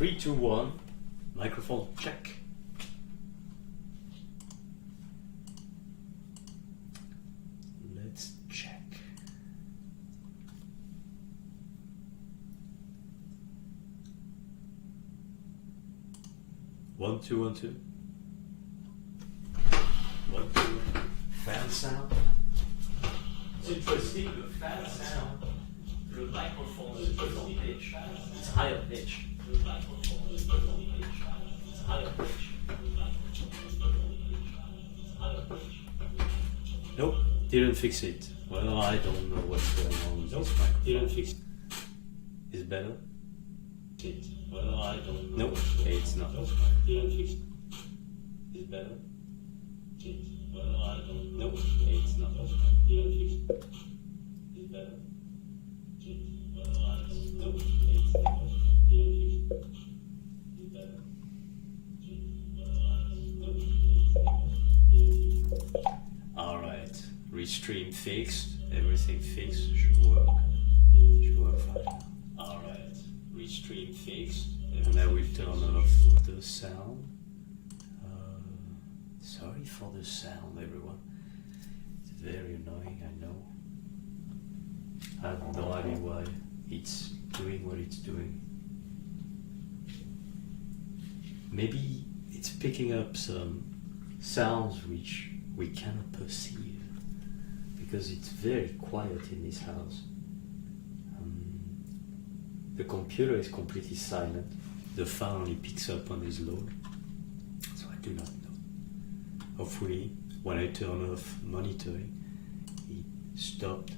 3, 2, 1. Microphone check. Let's check. One, two, 1, 2. 1, 2. Fan sound. It's interesting, the fan sound. The microphone is different pitch. It's higher pitch. The microphone is different pitch. It's higher pitch. Nope, didn't fix it. Well, I don't know what's going on with this microphone. Didn't fix it. Is better? It. Well, I don't know. Nope, it's not. Didn't fix it. Is better? It. Well, I don't know. Nope, it's not. Didn't fix it. Is better? It. Well, I don't know. It's not. Didn't fix it. Is better? It. Well, I don't know. It's not. Alright, restream fixed, everything fixed, should work fine. Alright, restream fixed, and now we turn off the sound. Sorry for the sound, everyone. It's very annoying, I know. I have no idea why it's doing what it's doing. Maybe it's picking up some sounds which we cannot perceive because it's very quiet in this house. The computer is completely silent. The fan only picks up on this load, so I do not know. Hopefully, when I turn off monitoring, it stopped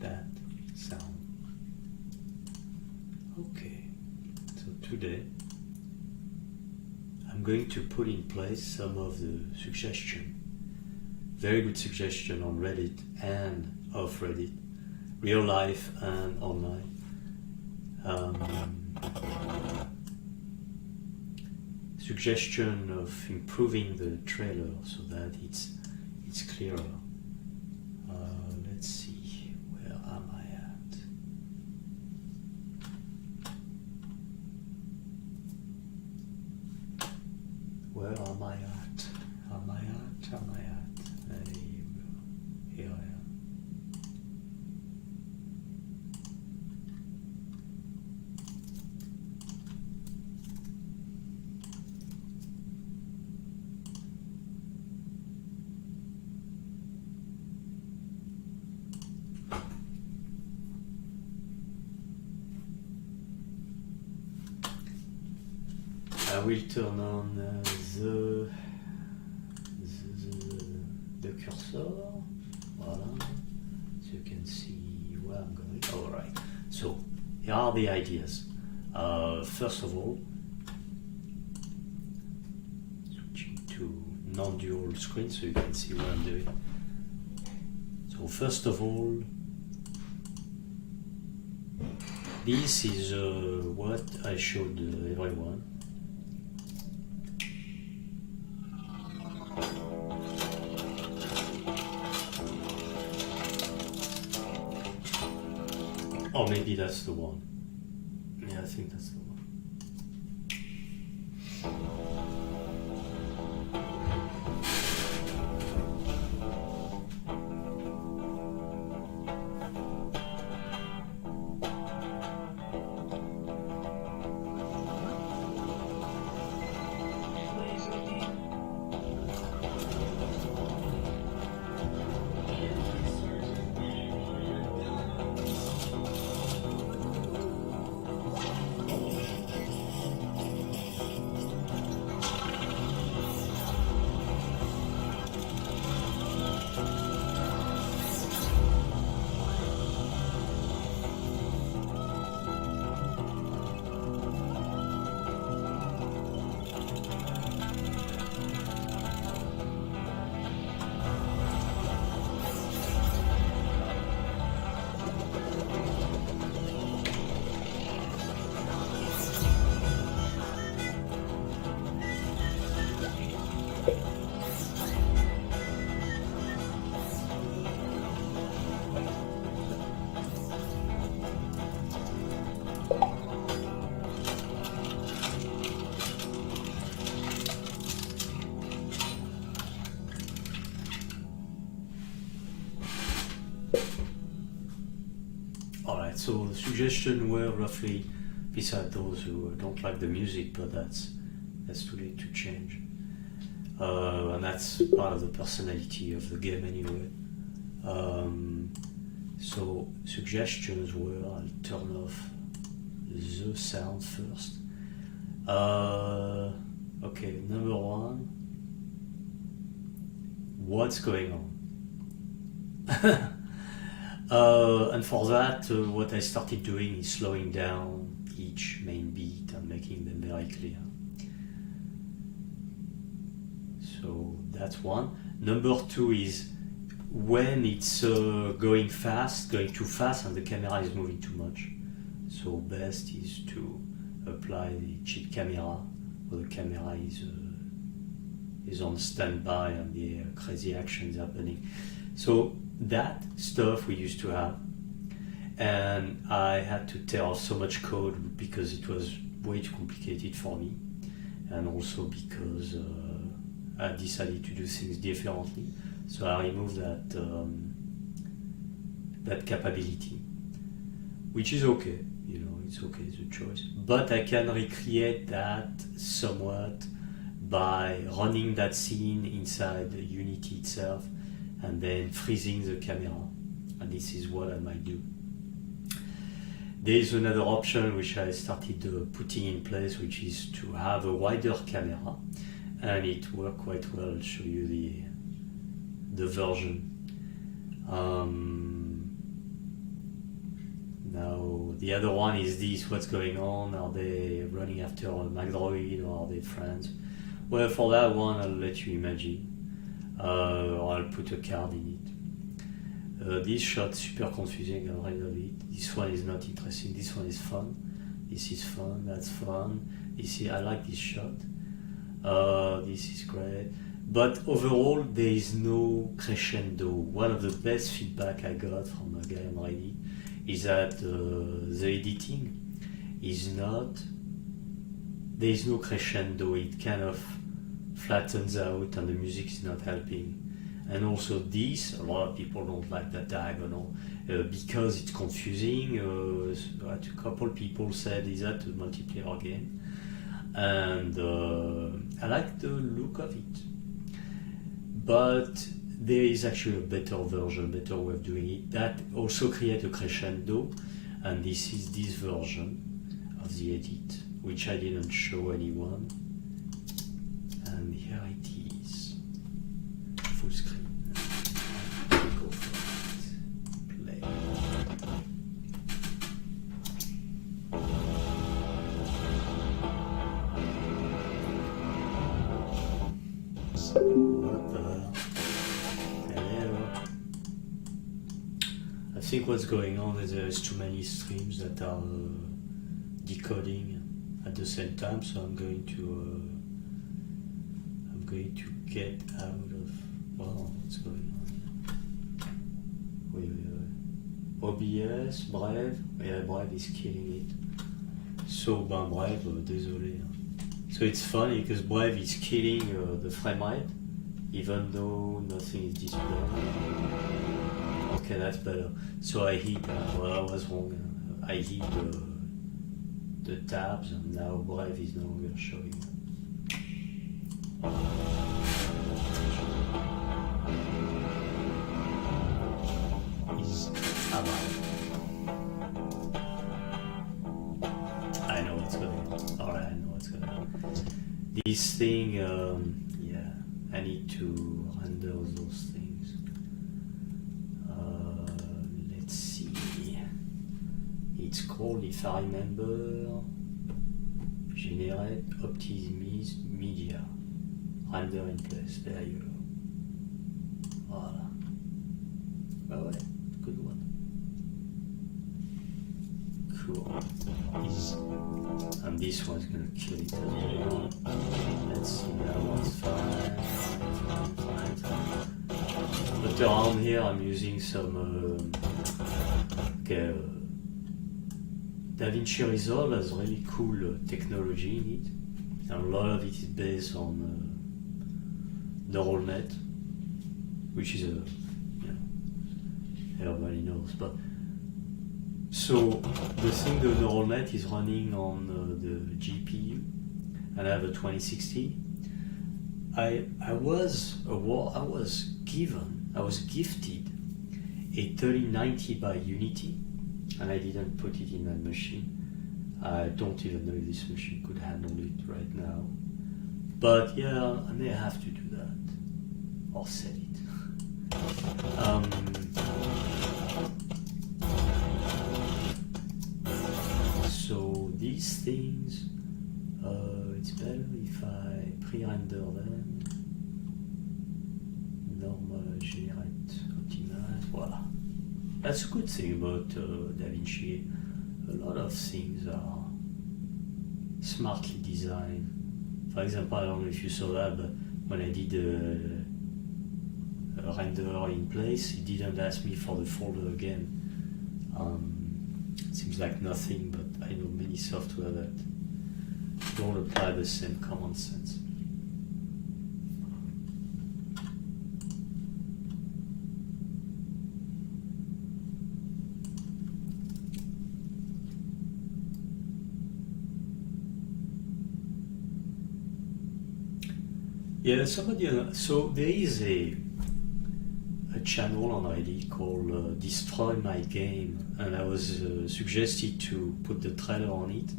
that sound. Okay, so today I'm going to put in place some of the suggestions. Very good suggestion on Reddit and off Reddit, real life and online. Suggestion of improving the trailer so that it's clearer. Let's see, where am I at? Where am I at? Am I at? Am I at? There you go. Here I am. I will turn on the cursor, voilà, so you can see where I'm going. All right, so here are the ideas. First of all, switching to non-dual screen so you can see what I'm doing. So first of all, this is what I showed everyone. Oh, maybe that's the one. Yeah, I think that's the one. Alright, so the suggestion were roughly, beside those who don't like the music, but that's too late to change. And that's part of the personality of the game anyway. So suggestions were, I'll turn off the sound first. Okay, number one, what's going on? And for that, what I started doing is slowing down each main beat and making them very clear. So that's one. Number two is when it's going too fast and the camera is moving too much. So best is to apply the cheat camera, where the camera is on standby and the crazy action is happening. So that stuff we used to have, and I had to tear off so much code because it was way too complicated for me, and also because I decided to do things differently. So I removed that capability, which is okay, you know, it's okay, it's a choice. But I can recreate that somewhat by running that scene inside the Unity itself and then freezing the camera, and this is what I might do. There is another option which I started putting in place, which is to have a wider camera, and it worked quite well. I'll show you the version. Now the other one is this: what's going on? Are they running after a MacDroid or are they friends? Well, for that one, I'll let you imagine. Or I'll put a card in it. This shot super confusing, I'll rid of it. This one is not interesting, this one is fun. This is fun, that's fun. I like this shot. This is great. But overall, there is no crescendo. One of the best feedback I got from a guy on Reddit is that the editing is not, there is no crescendo. It kind of flattens out and the music is not helping. And also this, a lot of people don't like that diagonal because it's confusing. A couple people said, is that a multiplayer game? And I like the look of it. But there is actually a better version, better way of doing it, that also creates a crescendo, and this is this version of the edit, which I didn't show anyone. And here it is, full screen. Go for it. Play. What the hell? Hello. I think what's going on is there's too many streams that are decoding at the same time, so I'm going to get out of, wow, what's going on? Wait. OBS, Brave, yeah, Brave is killing it. So, Brave, désolé. So it's funny because Brave is killing the frame rate, even though nothing is displayed. Okay, that's better. So I hit, well, I was wrong. I hit the tabs, and now Brave is no longer showing. I know what's going on. Alright, I know what's going on. This thing, yeah, I need to render those things. Let's see. It's called, if I remember, generate optimize media. Render in place. There you go. Voilà. Oh ouais, good one. Cool. And this one's gonna kill it as well. Let's see, that one's fine. But around here I'm using some Davinci Resolve has really cool technology in it. And a lot of it is based on neural net, which is everybody knows. But So the thing, the neural net is running on the GPU, and I have a 2060. I was gifted a 3090 by Unity, and I didn't put it in that machine. I don't even know if this machine could handle it right now. But yeah, I may have to do that or sell it. So these things, it's better if I pre-render them. Normal, generate, optimize. Voila. That's a good thing about Davinci. A lot of things are smartly designed. For example, I don't know if you saw that, but when I did a render in place, it didn't ask me for the folder again. It seems like nothing, but I know many software that don't apply the same common sense. Yeah, so there is a channel on Reddit called DestroyMyGame, and I was suggested to put the trailer on it,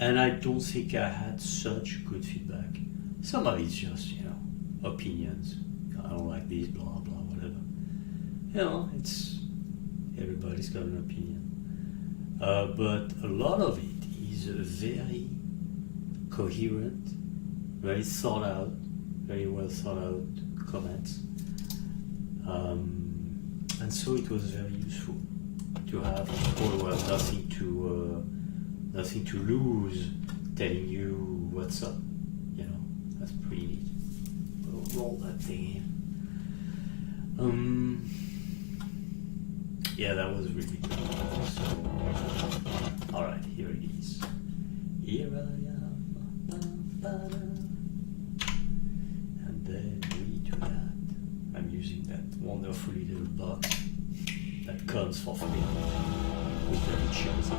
and I don't think I had such good feedback. Some of it's just, opinions. I don't like this, blah, blah, whatever. Everybody's got an opinion. But a lot of it is very coherent, very thought out, very well thought out comments. And so it was very useful to have people who have nothing to lose telling you what's up. That's pretty neat. We'll roll that thing in. Yeah, that was really good. So, all right, here it is. Here I am. And then we do that. I'm using that wonderful little box that comes for free with the chills.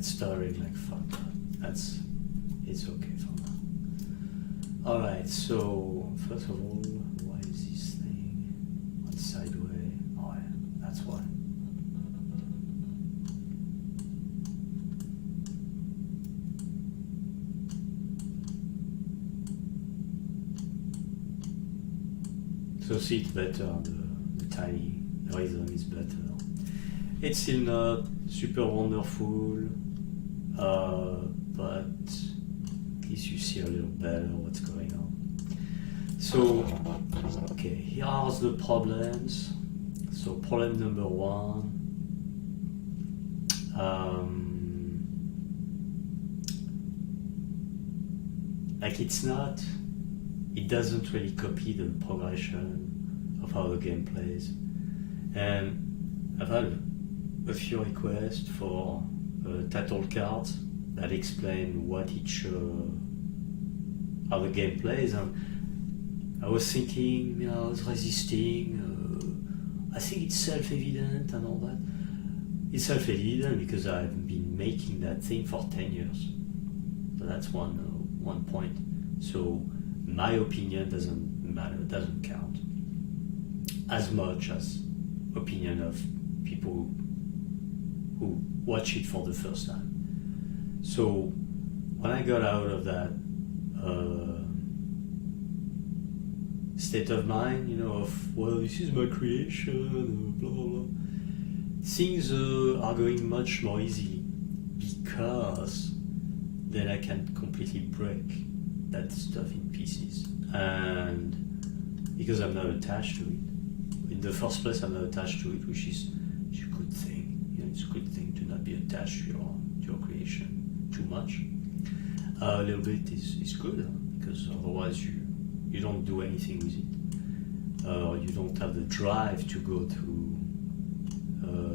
Stuttering like fuck. It's okay for now. Alright, so first of all, why is this thing on sideways? Oh yeah, that's why. So see it better, the tiny rhythm is better. It's still not super wonderful. But at least you see a little better what's going on. So, okay, here are the problems. So problem number one, it doesn't really copy the progression of how the game plays. And I've had a few requests for title cards that explain how the game plays, and I was thinking, I was resisting. I think it's self-evident and all that, It's self-evident because I've been making that thing for 10 years. So that's one point. So my opinion doesn't matter, doesn't count as much as opinion of people who watch it for the first time. So when I got out of that state of mind, of, well, this is my creation, blah, blah, blah, things are going much more easily because then I can completely break that stuff in pieces. And because I'm not attached to it, in the first place I'm not attached to it, which is a good thing. It's a good thing to not be attached to your creation too much. A little bit is good, because otherwise you don't do anything with it. You don't have the drive to go through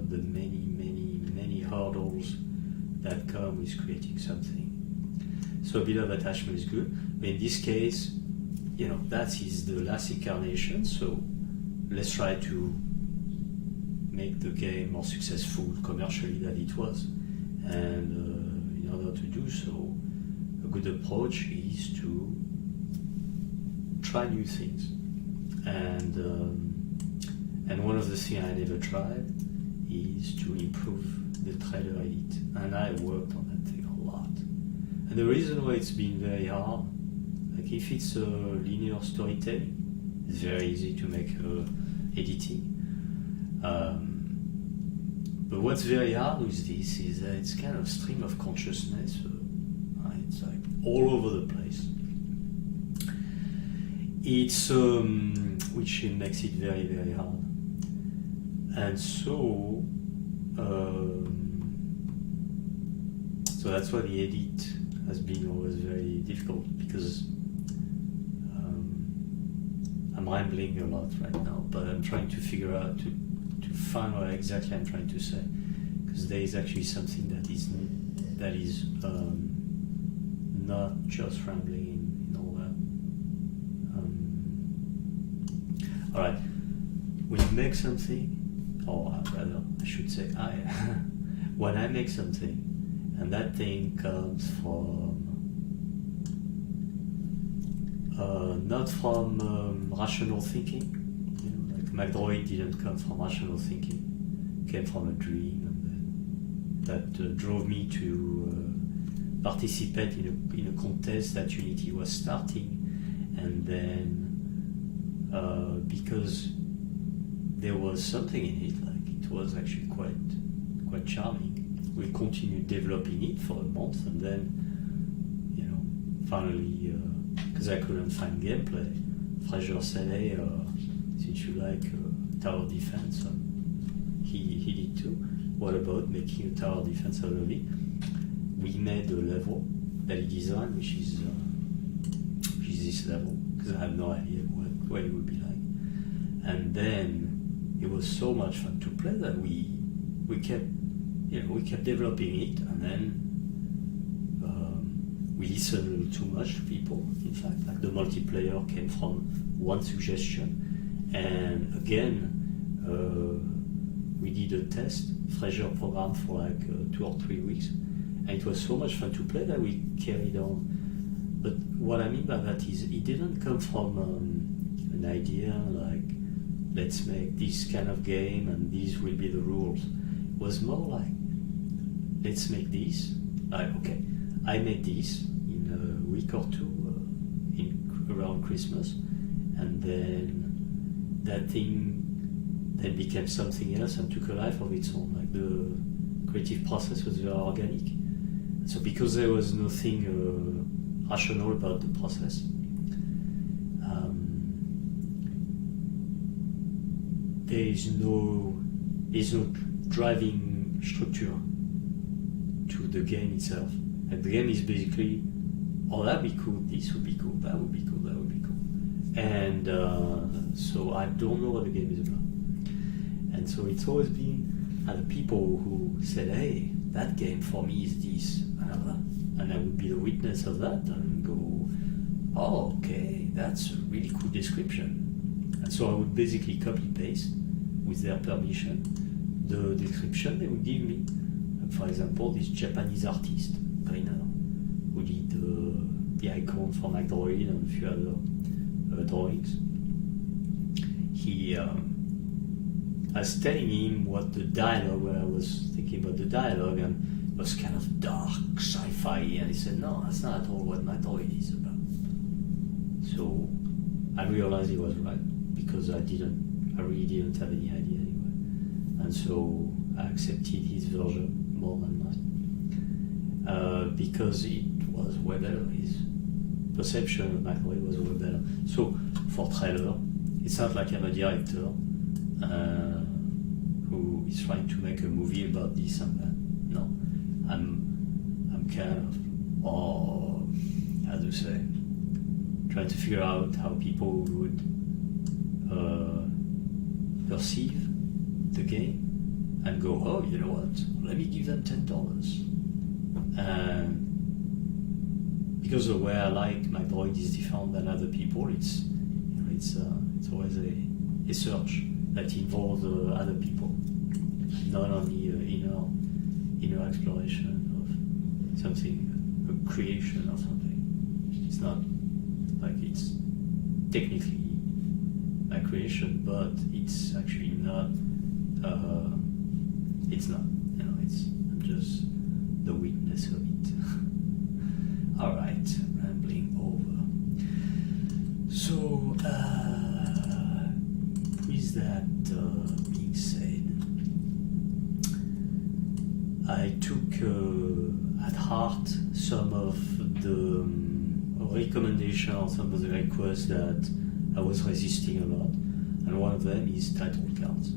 the many hurdles that come with creating something. So a bit of attachment is good. But in this case, that is the last incarnation, so let's try to make the game more successful commercially than it was. And in order to do so, a good approach is to try new things. And one of the things I never tried is to improve the trailer edit. And I worked on that thing a lot. And the reason why it's been very hard, like if it's a linear storytelling, it's very easy to make editing. But what's very hard with this is that it's kind of stream of consciousness. It's like all over the place. It's which makes it very, very hard. And so that's why the edit has been always very difficult, because I'm rambling a lot right now, but I'm trying to figure out to find what exactly I'm trying to say, because there is actually something that is not just rambling in all that. All right, when you make something, or rather, I should say, when I make something, and that thing comes from not from rational thinking. Like McDroid didn't come from rational thinking; it came from a dream, and that drove me to participate in a contest that Unity was starting, and then because there was something in it, like it was actually quite charming. We continued developing it for a month, and then finally, because I couldn't find gameplay, Fraser said, "Hey, since you like tower defense, he did too. What about making a tower defense out of it?" We made a level that he designed, which is this level, because I have no idea what it would be like. And then it was so much fun to play that we kept developing it, and then we listened a little too much to people. In fact, like the multiplayer came from one suggestion, and again we did a test Fraser program for like 2 or 3 weeks, and it was so much fun to play that we carried on. But what I mean by that is it didn't come from an idea like, let's make this kind of game and these will be the rules. It was more like, let's make this. Okay, I made this in a week or two around Christmas, and then that thing then became something else and took a life of its own. Like the creative process was very organic. So because there was nothing rational about the process, there is no driving structure to the game itself. And the game is basically, oh, that'd be cool, this would be cool, that would be cool, that would be cool. And so I don't know what the game is about. And so it's always been the people who said, hey, that game for me is this, and I would be the witness of that and go, oh, okay, that's a really cool description. And so I would basically copy paste with their permission the description they would give me. For example, this Japanese artist, Greener, who did the icon for Android and a few other drawings. I was telling him what the dialogue, where I was thinking about the dialogue, and it was kind of dark, sci-fi, and he said, no, that's not at all what Android is about. So I realized he was right, because I really didn't have any idea anyway. And so I accepted his version more than mine, because it was way better. His perception of Android was way better. So for trailer, it's not like I'm a director who is trying to make a movie about this and that. No, I'm kind of, how to say, trying to figure out how people would perceive the game and go, oh, you know what? Let me give them $10. And because the way I like my droid is different than other people, it's always a search that involves other people, not only inner exploration of something, a creation of something. It's not like it's technically a creation, but it's actually not. It's not. I'm just the witness of it. All right, rambling over. So, with that being said, I took at heart some of the recommendations, some of the requests that I was resisting a lot, and one of them is title cards.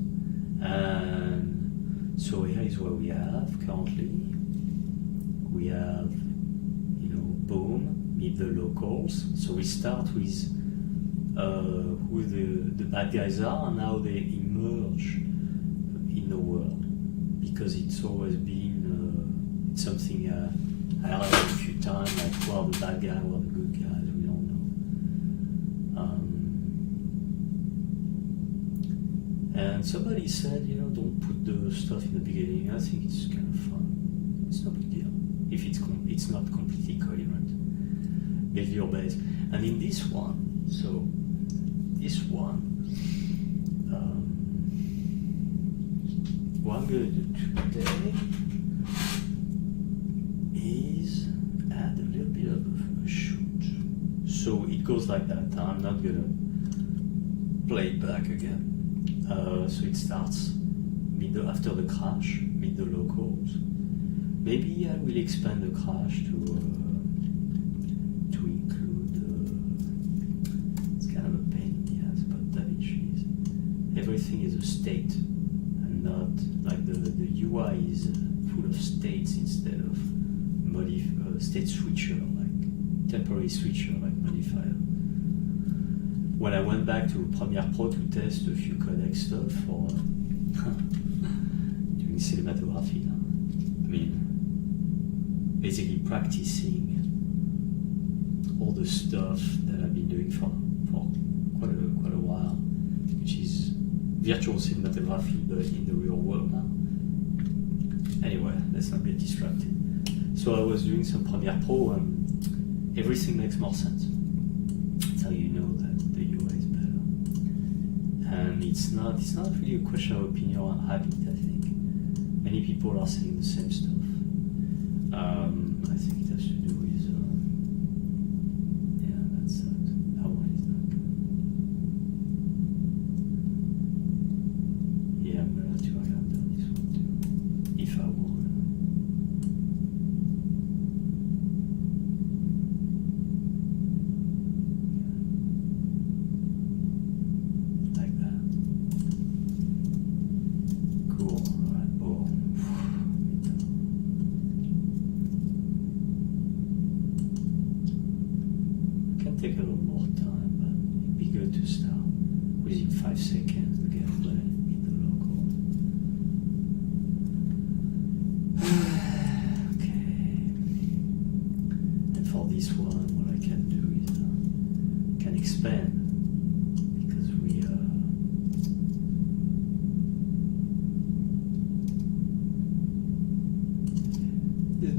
And so here is what we have currently. We have, boom, meet the locals. So we start with who the bad guys are and how they emerge in the world, because it's always been something I read a few times, like who are the bad guys, who are the good guys, we don't know. And somebody said, don't put the stuff in the beginning. I think it's kind of fun. It's no big deal if it's not completely coherent. Build your base. And in this one, what I'm going to do today is add a little bit of a shoot. So it goes like that. I'm not going to play it back again. So it starts after the crash, meet the locals. Maybe I will expand the crash to include. It's kind of a pain in the ass, but Davinci's. Everything is a state, and not like the UI is full of states instead of state switcher, like temporary switcher, like modifier. When I went back to Premiere Pro to test a few codec stuff for doing cinematography, basically practicing all the stuff that I've been doing for quite a while, which is virtual cinematography, but in the real world now. Anyway, let's not get distracted. So I was doing some Premiere Pro, and everything makes more sense. That's how you know that the UI is better. And it's not really a question of opinion or habit, I think. Many people are saying the same stuff. I think it has to do with that sucks. That one is not good. Yeah, I'm gonna have to render this one too, if I want. Like that. Cool. Alright. Oh.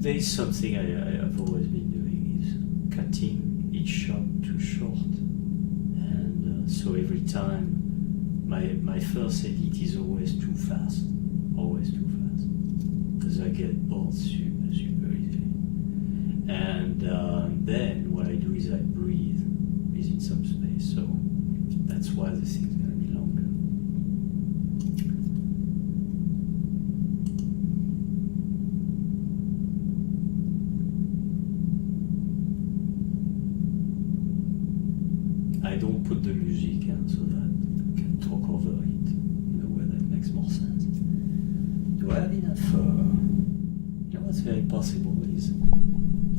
there is something I've always been doing is cutting each shot too short, and so every time my first edit is always too fast, because I get bored super easily. And then what I do is I breathe within some space, so that's why the thing's gonna be longer. I don't put the music in so that I can talk over it in a way that makes more sense. Do I have enough? You know what's very possible is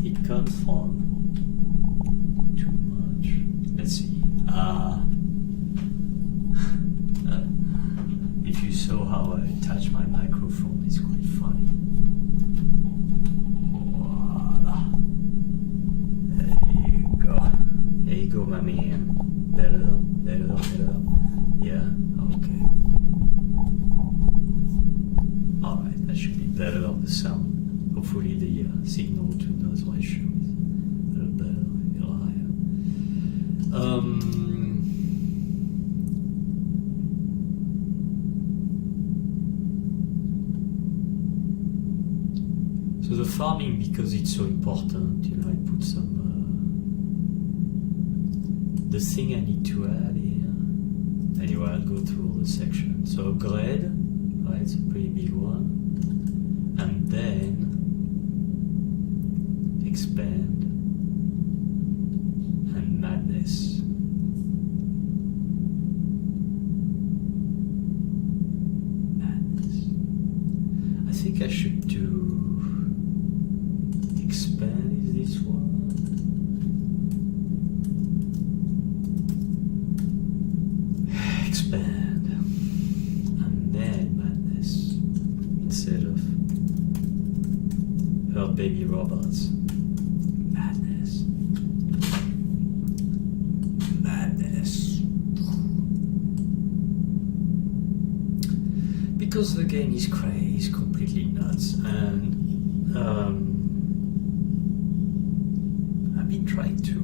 it comes from too much. Let's see. If you saw how I attach my microphone, it's quite funny. Voila. There you go. There you go, my man. Better. Yeah, okay. Alright, that should be better on the sound. Hopefully the signal to noise ratio is a little better, a little higher. So the farming, because it's so important, you know, I put some the thing I need to add here. Anyway, I'll go through all the sections. So grade, right, it's a pretty big one. And then expand and madness. I think I should do expand, is this one? Expand and then madness instead of her baby robots. Madness. Because the game is crazy, it's completely nuts, and I've been trying to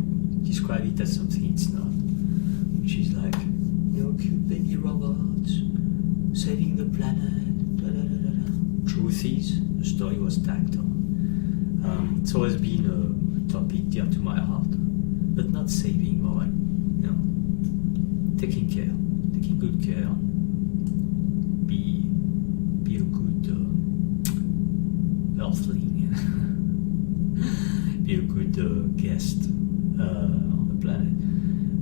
describe it as something it's not, which is like, you know, cute baby robots saving the planet. Da, da, da, da, da. Truth is, the story was tacked on. It's always been a topic dear to my heart, but not saving, more like, you know, taking good care. Be a good earthling. Be a good guest on the planet.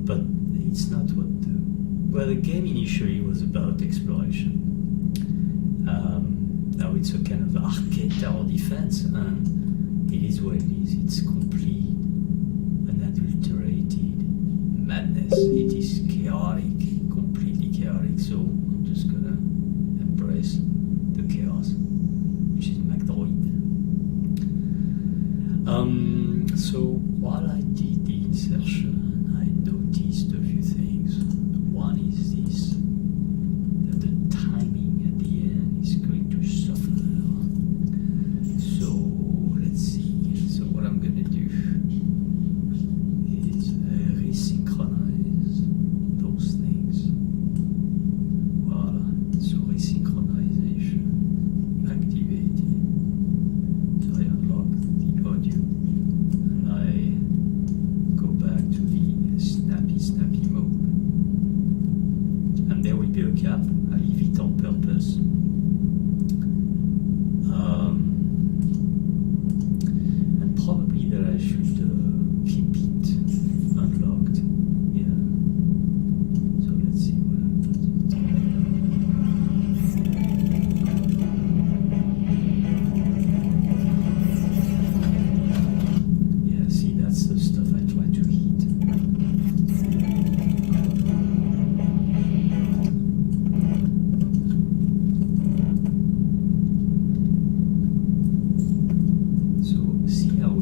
But it's not what the game initially was about exploration. Now it's a kind of arcade tower defense, and it is what it is. It's complete, unadulterated madness. It is chaotic, completely chaotic. So I'm just gonna embrace the chaos, which is McDroid. So while I did the insertion, I noticed a few things. One is this, that the timing at the end is going to suffer. So let's see. So what I'm going to do is resynchronize those things. Voilà. So resynchronization activated. So I unlock the audio and I go back to the snappy mode. And there will be a gap. I leave it on purpose. And probably that I should keep it unlocked. Yeah. So let's see what happens. Yeah, see, that's the stuff I try to hit. So see how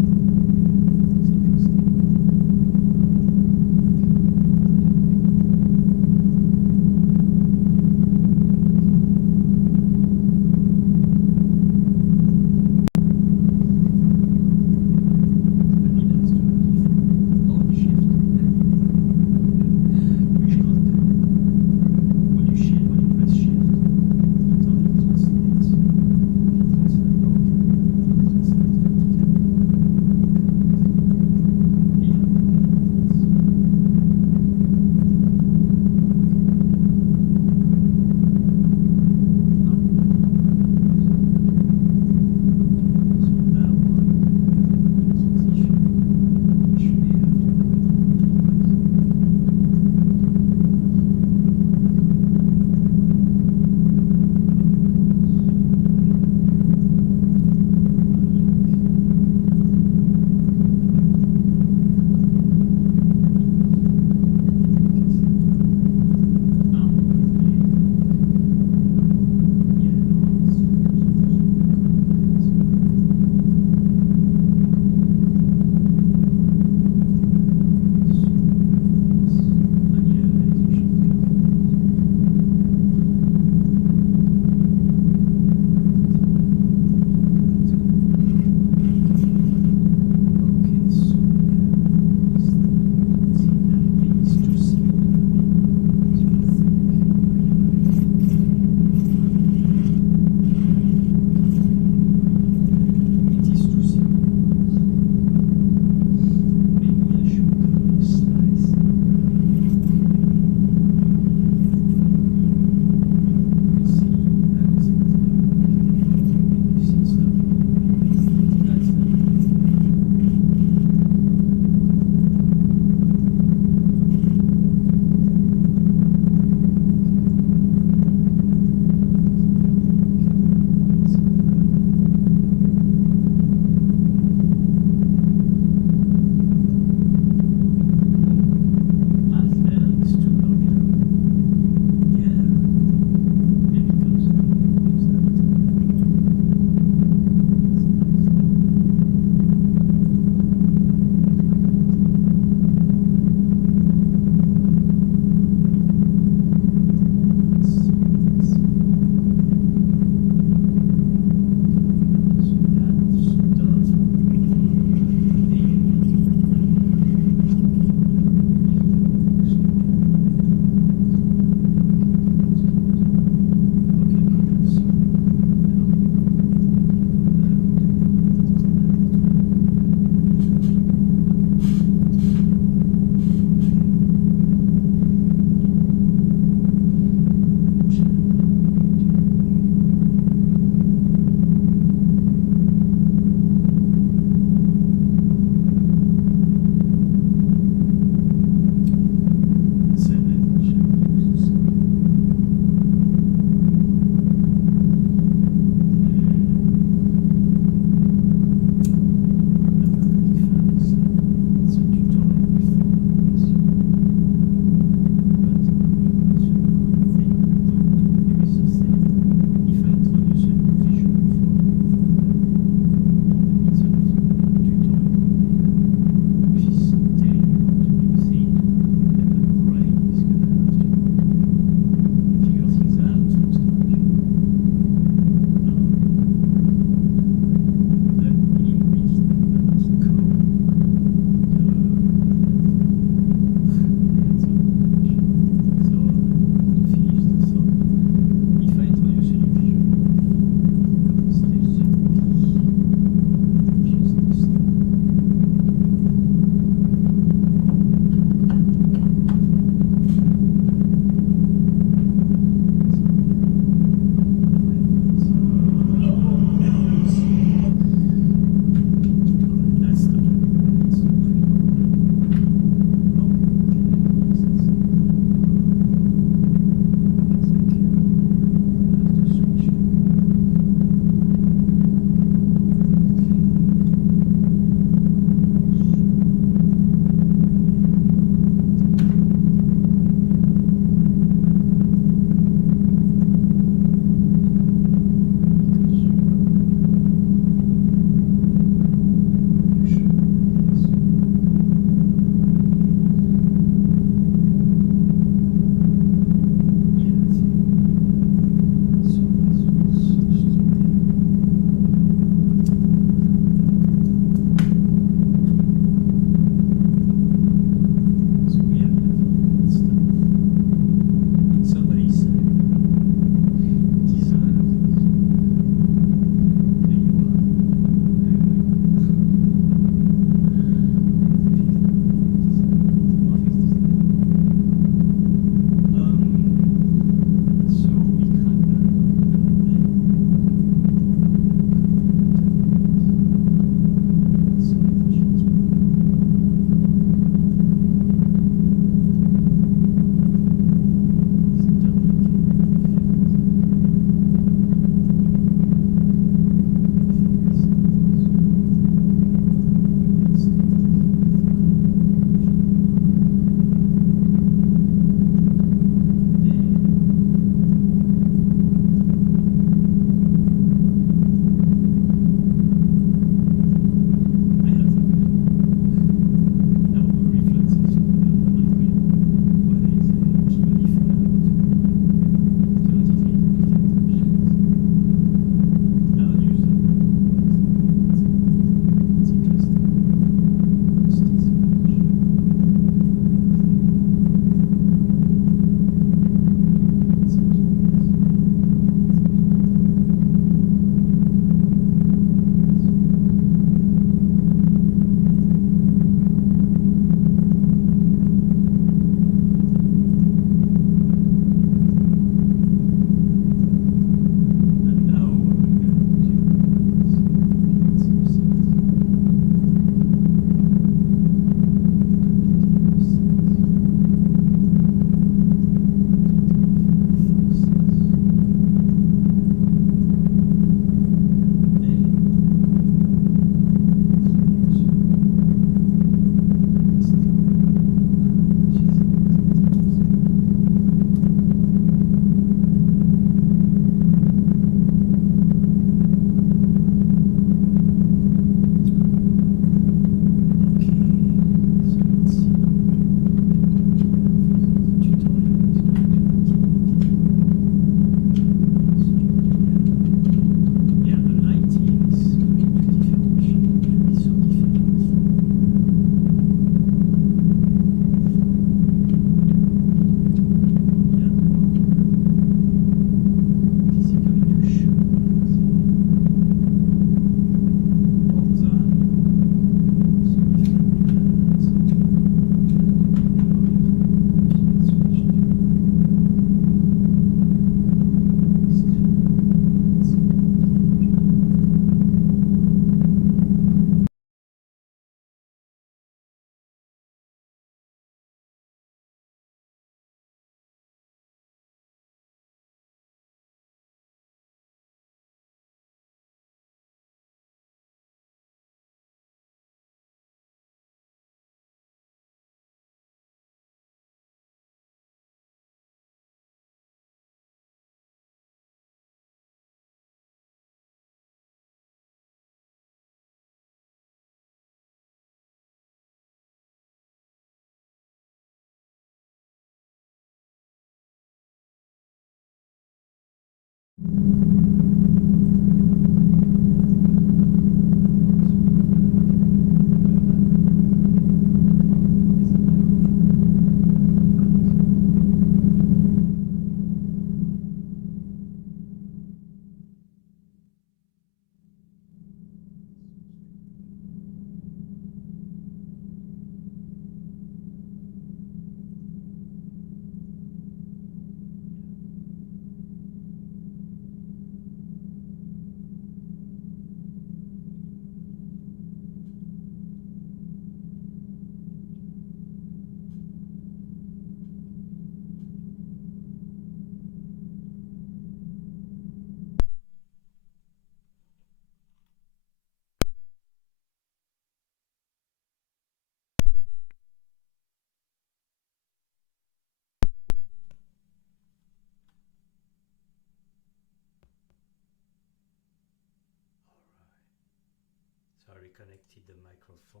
connected the microphone.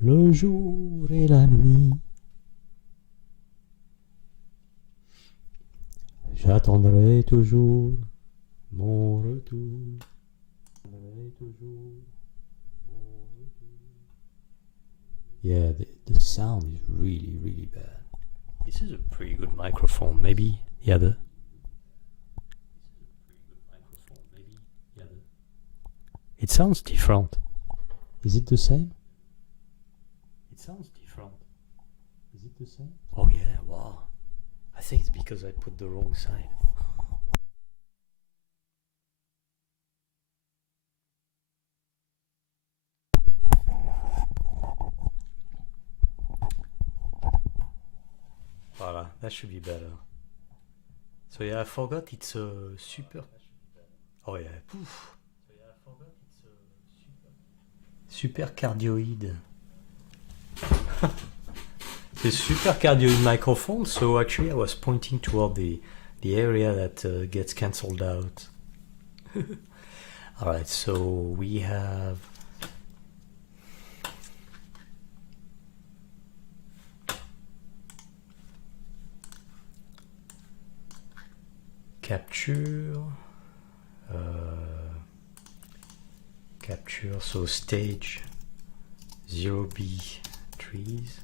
Le jour et la nuit, j'attendrai toujours mon retour. Yeah, the sound is really bad. This is a pretty good microphone. Maybe the other. It sounds different. Is it the same? It sounds different. Is it the same? Oh yeah, wow. I think it's because I put the wrong side. Voila, that should be better. So yeah, I forgot it's a super... Oh yeah, poof. Super cardioid. The super cardioid microphone, so actually I was pointing toward the area that gets cancelled out. Alright, so we have capture, so stage 0B trees.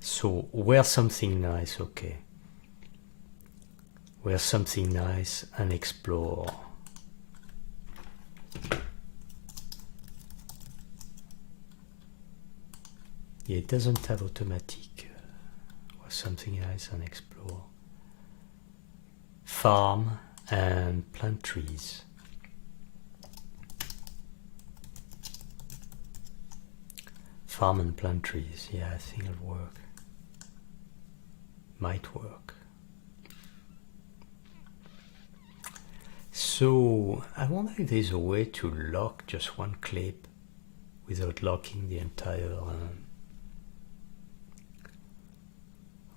So wear something nice, okay. Wear something nice and explore. Yeah, it doesn't have automatic. Wear something nice and explore. Farm and plant trees. Farm and plant trees, yeah, I think it'll work. Might work. So I wonder if there's a way to lock just one clip without locking the entire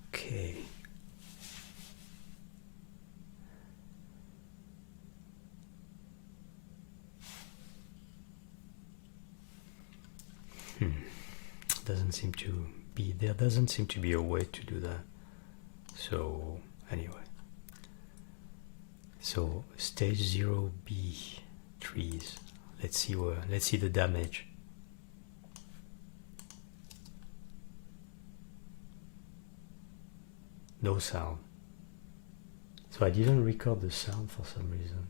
okay. Doesn't seem to be, there doesn't seem to be a way to do that. So anyway, so stage 0B trees. Let's see the damage. No sound. So I didn't record the sound for some reason.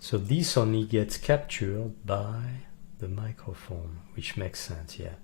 So this only gets captured by the microphone, which makes sense, yeah.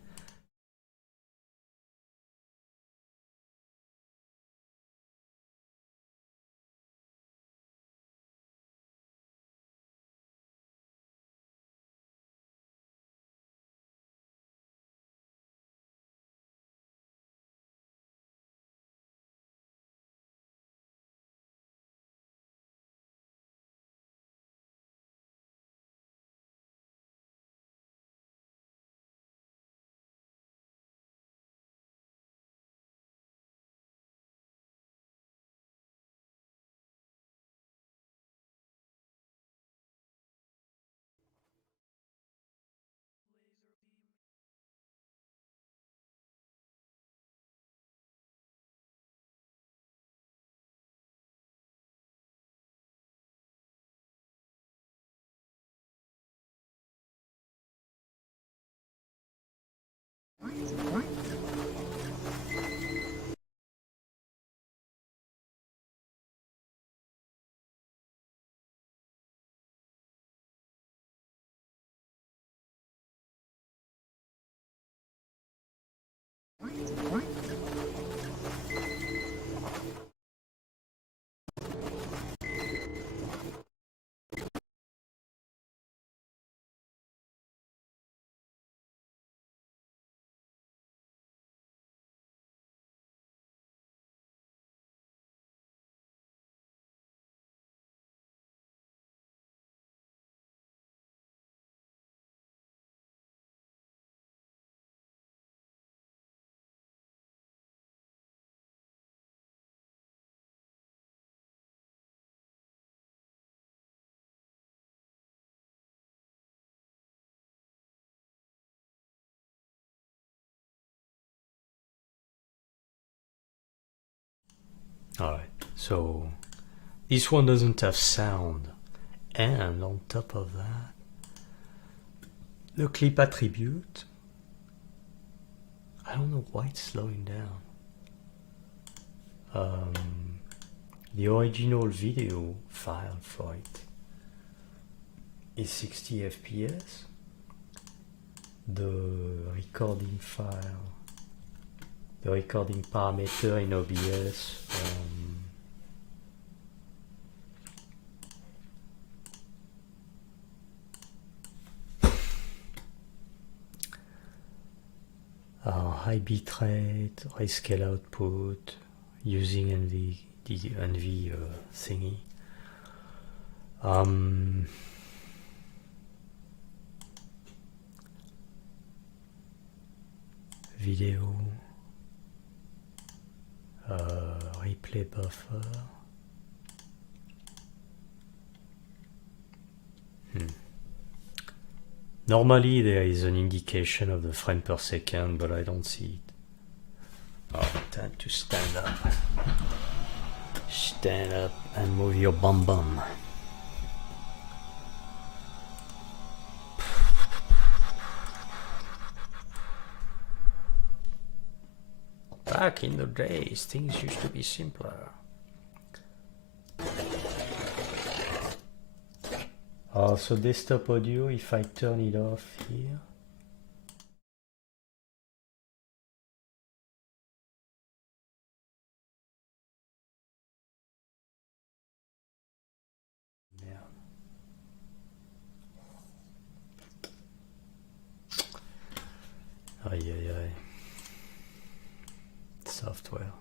Alright, so this one doesn't have sound, and on top of that, the clip attribute, I don't know why it's slowing down. The original video file for it is 60 FPS. The recording file, the recording parameter in OBS, high bitrate, rescale output, using NV thingy. Video, replay buffer. Normally there is an indication of the frame per second, but I don't see it. Oh, time to stand up. Stand up and move your bum bum. Back in the days, things used to be simpler. So desktop audio, if I turn it off here. Aïe aïe aïe. Software.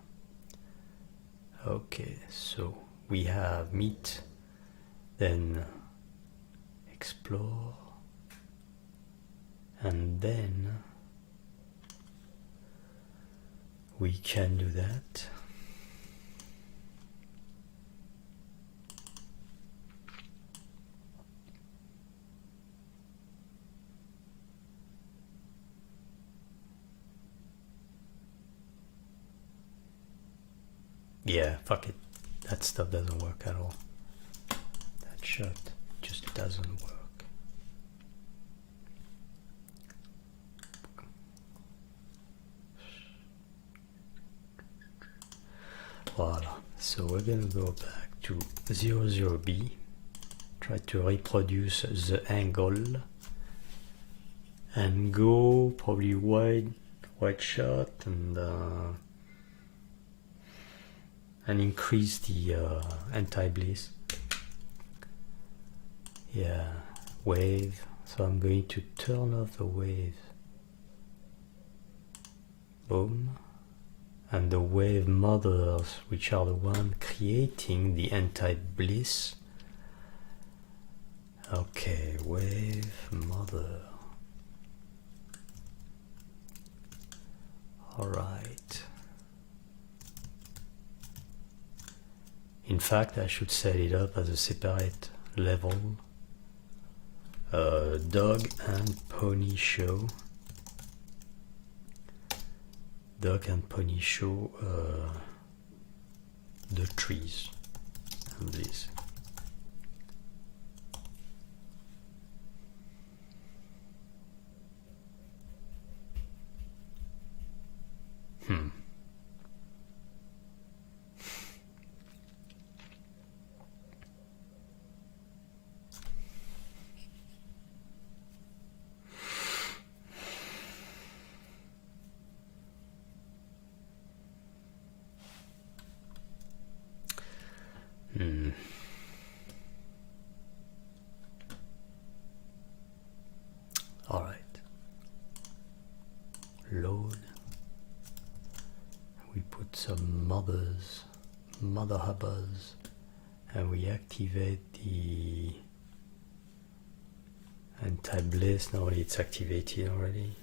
Okay, so we have meet, then explore, and then we can do that. Yeah, fuck it. That stuff doesn't work at all. That shot just doesn't work. Voila. So we're gonna go back to 00B. Try to reproduce the angle and go probably wide shot and increase the anti-bliss. Yeah, wave. So I'm going to turn off the wave. Boom. And the wave mothers, which are the one creating the anti-bliss. Okay, wave mother. Alright. In fact, I should set it up as a separate level. Dog and pony show. Dog and pony show the trees and this. mother hubbers, and we activate the anti-bliss. No, it's activated already.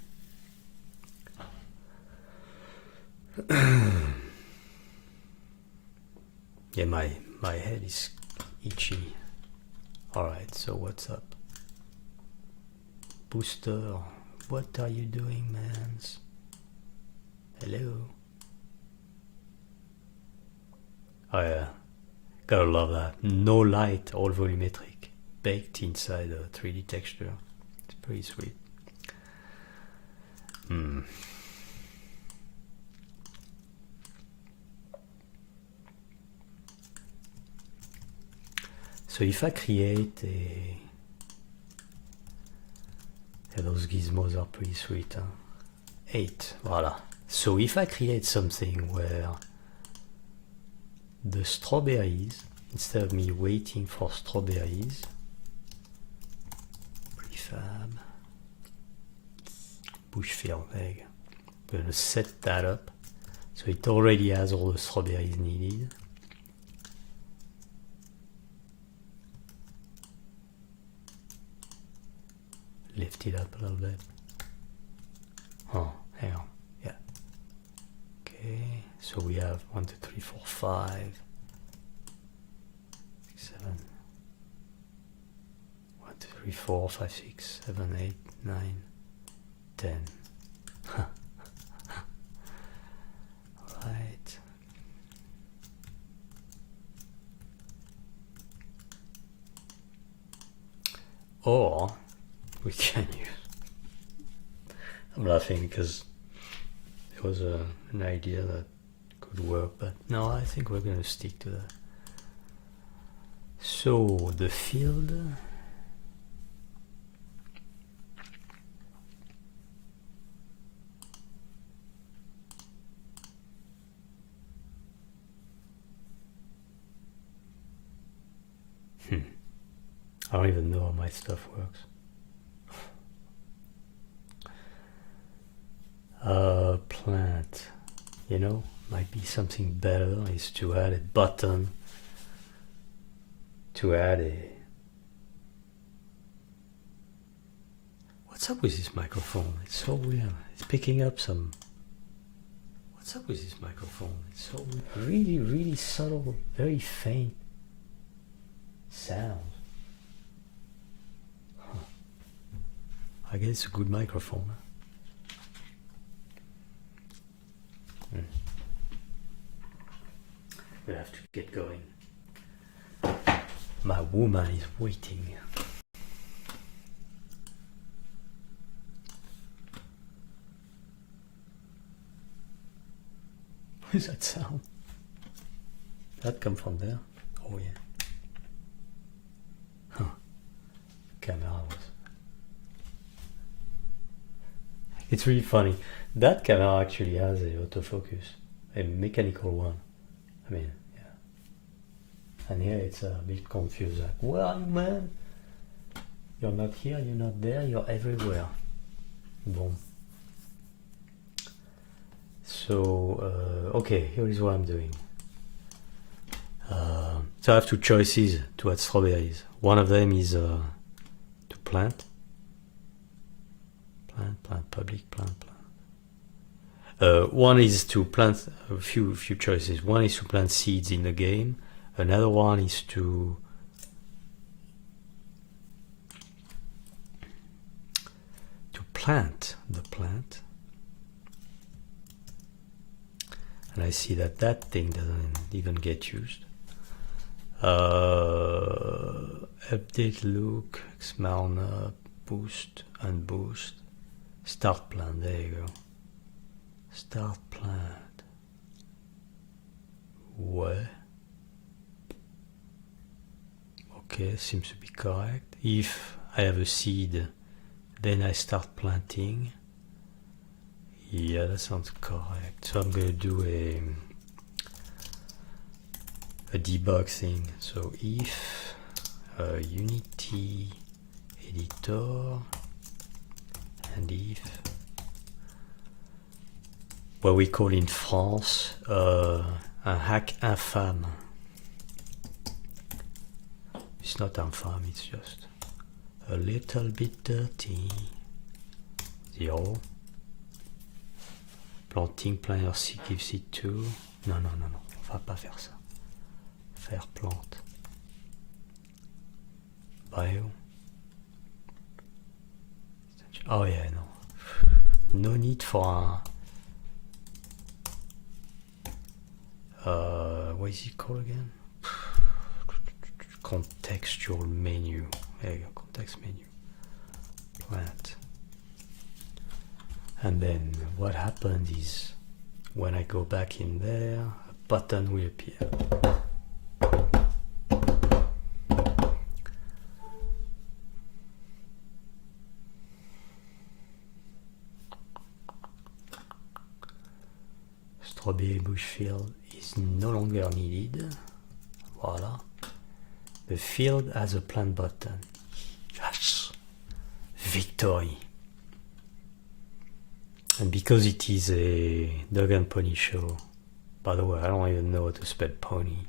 Yeah, my head is itchy. Alright, so what's up? Booster, what are you doing, mans? Hello? Oh yeah, gotta love that. No light, all volumetric, baked inside a 3D texture. It's pretty sweet. So if I create a... Yeah, those gizmos are pretty sweet, huh? 8, voila. So if I create something where the strawberries, instead of me waiting for strawberries, prefab, bushfield egg, I'm going to set that up so it already has all the strawberries needed. Lift it up a little bit. Oh, hang on. Yeah. Okay. So we have 1, 2, 3, 4, 5, 6, 7. 1, 2, 3, 4, 5, 6, 7, 8, 9, 10. Right. Or we can use... I'm laughing because it was an idea that could work, but no, I think we're going to stick to that. So the field, I don't even know how my stuff works. Plant, you know, might be something better is to add a button, to add a... What's up with this microphone? It's so weird. It's picking up some... What's up with this microphone? It's so weird. Really, really subtle, very faint sounds. Huh. I guess it's a good microphone. Huh? We have to get going. My woman is waiting. What is that sound? That come from there? Oh yeah. Huh. Camera was... It's really funny. That camera actually has a autofocus, a mechanical one. I mean, yeah. And here it's a bit confused. Like, where are you, man? You're not here, you're not there, you're everywhere. Boom. So, okay, here is what I'm doing. So I have two choices to add strawberries. One of them is to plant. Plant, public, plant. One is to plant a few choices. One is to plant seeds in the game. Another one is to plant the plant. And I see that that thing doesn't even get used. Update look, mount up, boost, unboost, start plant. There you go. Start plant. What? Okay, seems to be correct. If I have a seed, then I start planting. Yeah, that sounds correct. So I'm going to do a debug thing. So if Unity editor and if what we call in France un hack infâme. It's not infâme, it's just a little bit dirty. 0. Planting player C gives it 2. Non, non, non, non, on va pas faire ça. Faire plante. Bio. Oh yeah, no. No need for a... what is it called again? Contextual menu. There you go, context menu. Plant. And then what happens is when I go back in there, a button will appear. Strawberry bush field is no longer needed. Voila. The field has a plant button. Yes! Victory! And because it is a dog and pony show, by the way, I don't even know how to spell pony.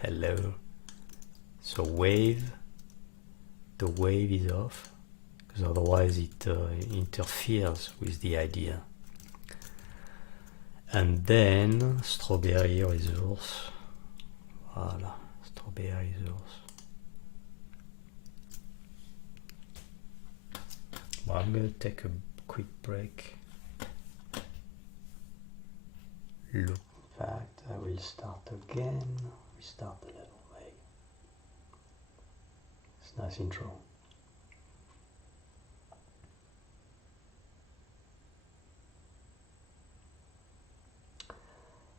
Hello. So wave, the wave is off, because otherwise it interferes with the idea. And then strawberry resource. Voila, strawberry resource. Well, I'm going to take a quick break. Look. In fact, I will start again. Restart the level. Hey. It's a nice intro.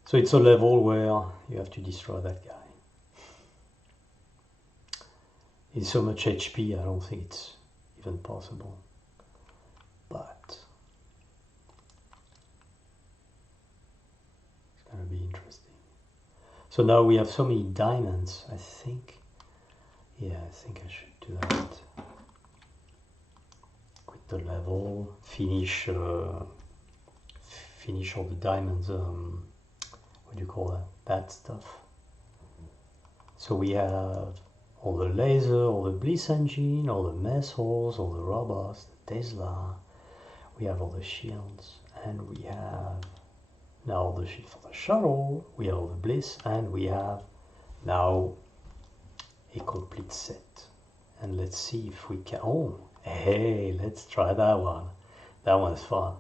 So it's a level where you have to destroy that guy. He's so much HP, I don't think it's even possible. But it's going to be interesting. So now we have so many diamonds, I think. Yeah, I think I should do that. Quit the level, finish all the diamonds, what do you call that? That stuff. So we have all the laser, all the bliss engine, all the mess halls, all the robots, the Tesla. We have all the shields, and we have now the shield for the shuttle. We have all the bliss, and we have now a complete set. And let's see if we can. Oh, hey, let's try that one. That one's fun.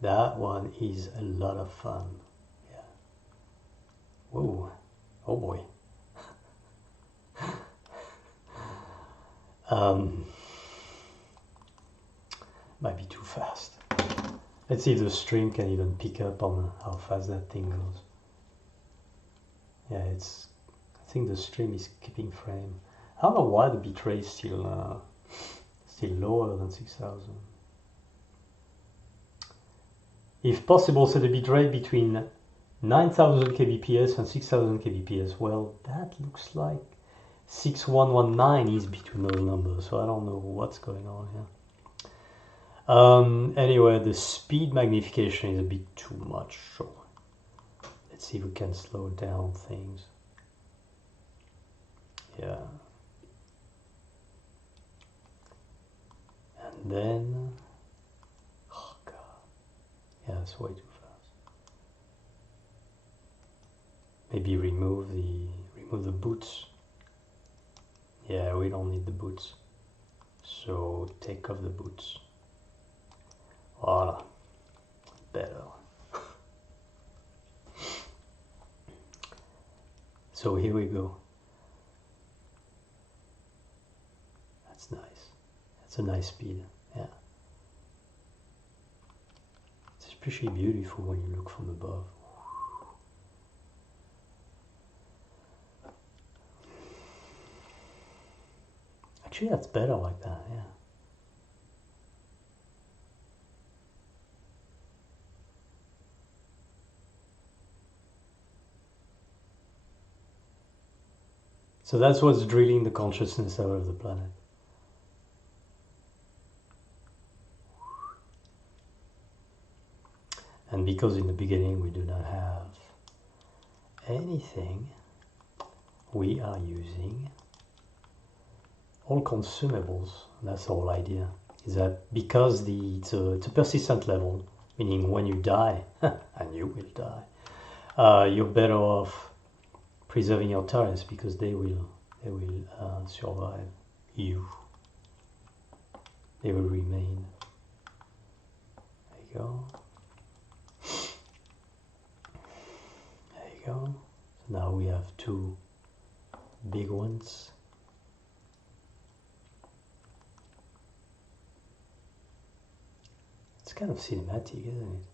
That one is a lot of fun. Yeah. Whoa. Oh boy. Might be too fast. Let's see if the stream can even pick up on how fast that thing goes. Yeah, I think the stream is keeping frame. I don't know why the bitrate is still lower than 6000. If possible, set a bitrate between 9000 kbps and 6000 kbps. Well, that looks like 6119 is between those numbers, so I don't know what's going on here. Anyway, the speed magnification is a bit too much, so let's see if we can slow down things. Yeah. And then, oh god, yeah, that's way too fast. Maybe remove the boots. Yeah, we don't need the boots, so take off the boots. Voila, better. So here we go. That's nice. That's a nice speed. Yeah. It's especially beautiful when you look from above. Actually, that's better like that, yeah. So that's what's drilling the consciousness out of the planet. And because in the beginning we do not have anything, we are using all consumables. That's the whole idea, is that because it's a persistent level, meaning when you die, and you will die, you're better off preserving your turrets because they will survive you. They will remain. There you go. There you go. So now we have two big ones. It's kind of cinematic, isn't it?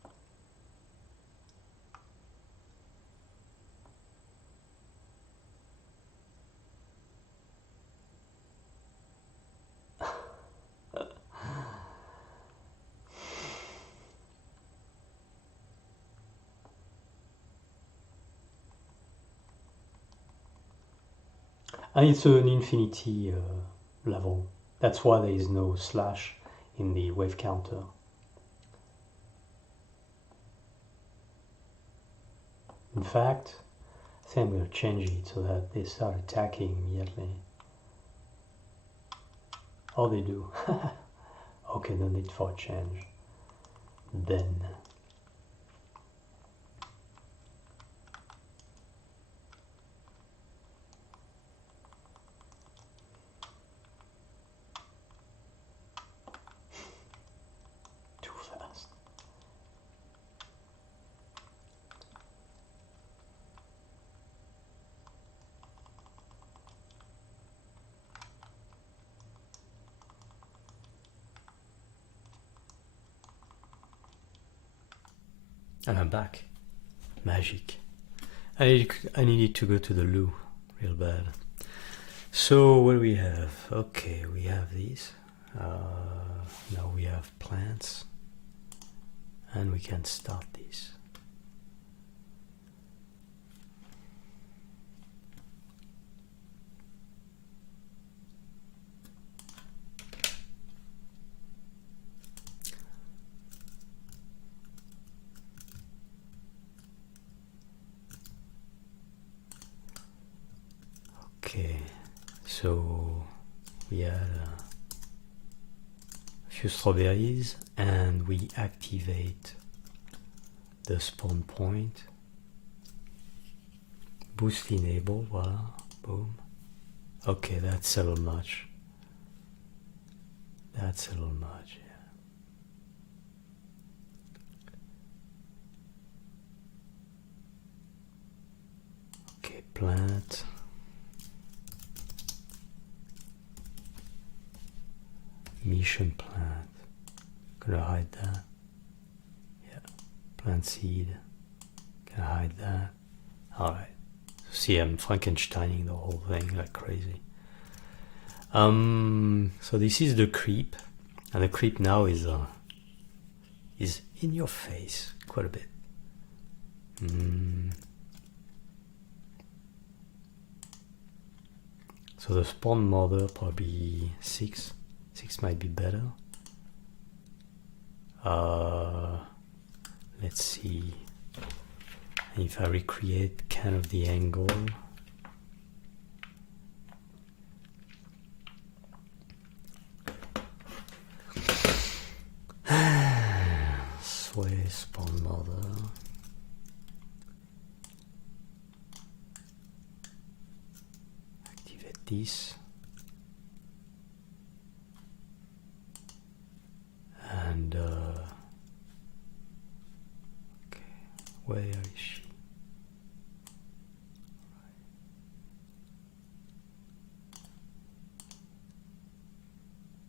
And it's an infinity level. That's why there is no slash in the wave counter. In fact, I think I'm going to change it so that they start attacking immediately. Oh, they do. Okay, no need for a change. Then. Too fast. And I'm back. Magic. I needed to go to the loo real bad. So what do we have? Okay, we have these. Now we have plants. And we can start these. Okay, so we had a few strawberries and we activate the spawn point. Boost enable, voila, boom. Okay, that's a little much. That's a little much, yeah. Okay, plant. Mission plant. Gonna hide that. Yeah. Plant seed. Gonna hide that. Alright. See, I'm Frankensteining the whole thing like crazy. So this is the creep, and the creep now is in your face quite a bit. So the spawn mother probably 6. 6 might be better. Let's see if I recreate kind of the angle. Sway spawn mother. Activate this. And okay, where is she?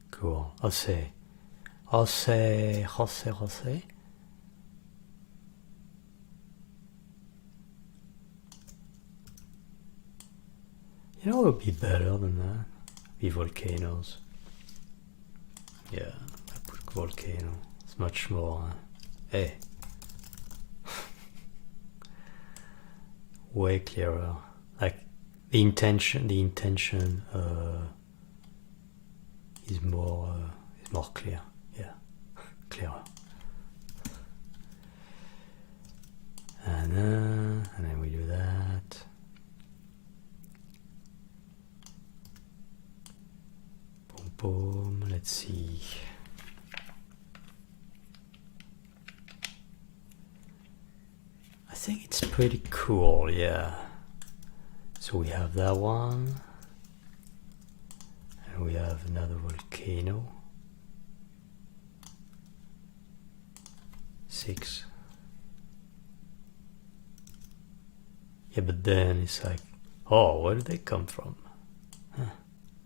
Cool. Jose. You know what would be better than that? Be volcanoes. Yeah, I put volcano. It's much more. Hey. Way clearer. Like the intention is more clear. Yeah, clearer. let's see. I think it's pretty cool, yeah. So we have that one, and we have another volcano. 6. Yeah, but then it's like, oh, where do they come from? Huh.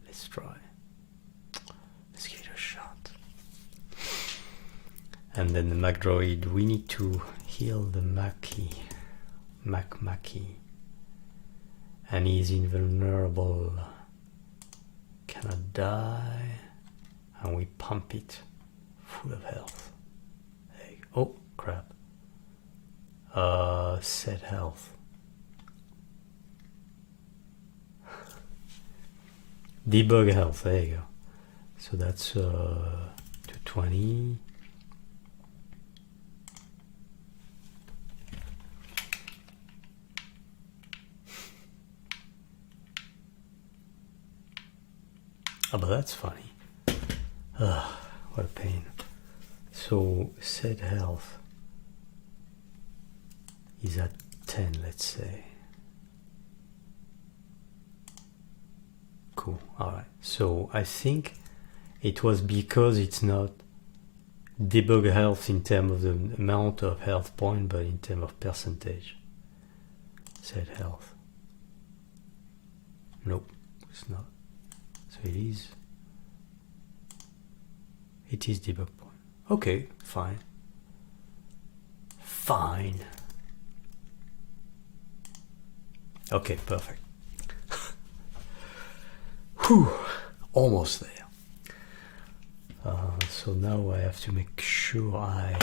Let's try. Let's give it a shot. And then the Mac droid, we need to heal the Mackie. And he's invulnerable. Cannot die. And we pump it full of health. There you go. Oh, crap. Set health. Debug health, there you go. So that's 220. Oh, but that's funny. Ugh, what a pain. So set health is at 10, let's say. Cool. Alright, so I think it was because it's not debug health in terms of the amount of health point, but in terms of percentage. Set health. Nope, it's not. So it is debug point. Okay, fine. Fine. Okay, perfect. Whew, almost there. So now I have to make sure I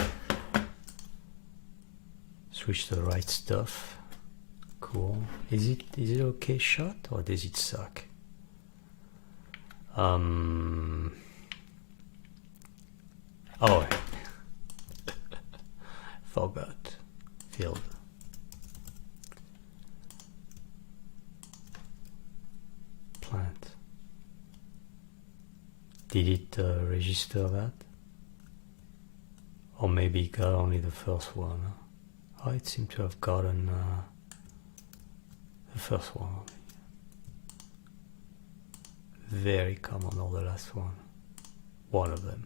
switch to the right stuff. Cool. Is it okay shot or does it suck? Oh, forgot. Field. Plant. Did it register that? Or maybe it got only the first one? Oh, it seemed to have gotten the first one only. Very common, or the last one. One of them.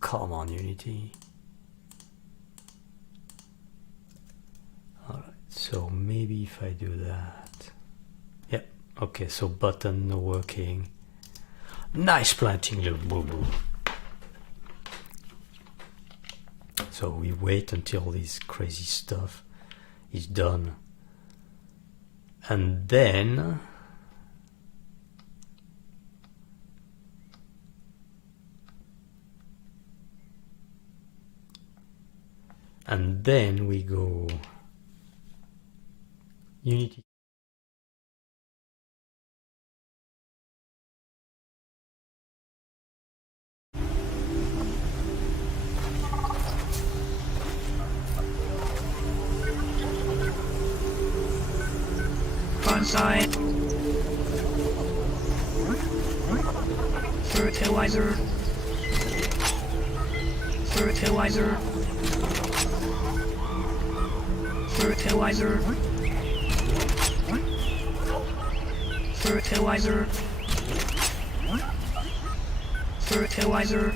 Come on, Unity. Alright, so maybe if I do that. Yep, okay, so button working. Nice planting, little boo-boo. So we wait until this crazy stuff is done. And then we go Unity. Side. Fertilizer. Fertilizer. Fertilizer. Fertilizer. Fertilizer.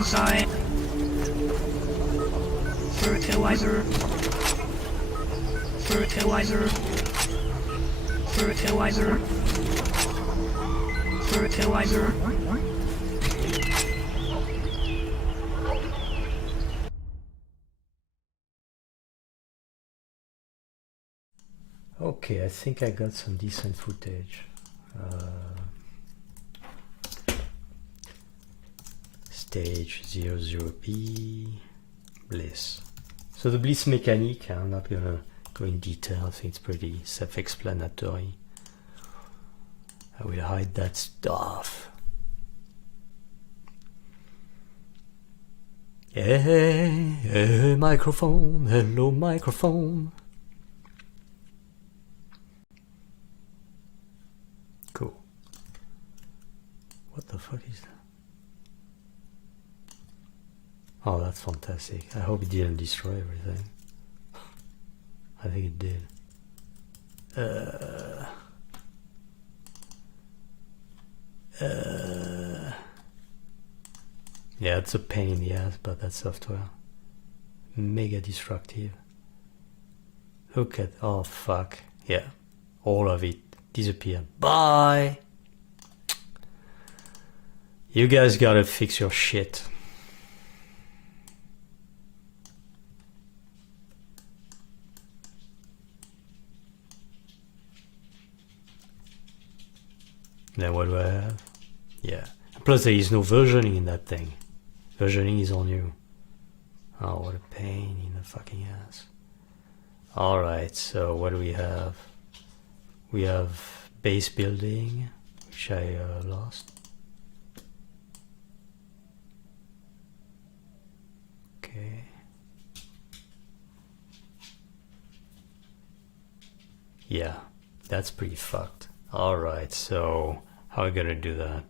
Side. Fertilizer. Fertilizer. Fertilizer. Okay, I think I got some decent footage. Stage 00B, Bliss. So the Bliss mechanic, I'm not gonna go in detail, I think it's pretty self-explanatory. I will hide that stuff. Hey, hey, microphone, hello microphone. Cool. What the fuck is that? Oh, that's fantastic. I hope it didn't destroy everything. I think it did. Yeah, it's a pain in the ass, but that software. Mega destructive. Look at, oh fuck. Yeah, all of it disappeared. Bye! You guys gotta fix your shit. Then what do I have? Yeah. Plus there is no versioning in that thing. Versioning is on you. Oh, what a pain in the fucking ass. Alright, so what do we have? We have base building, which I lost. Okay. Yeah, that's pretty fucked. Alright, so how are we gonna do that?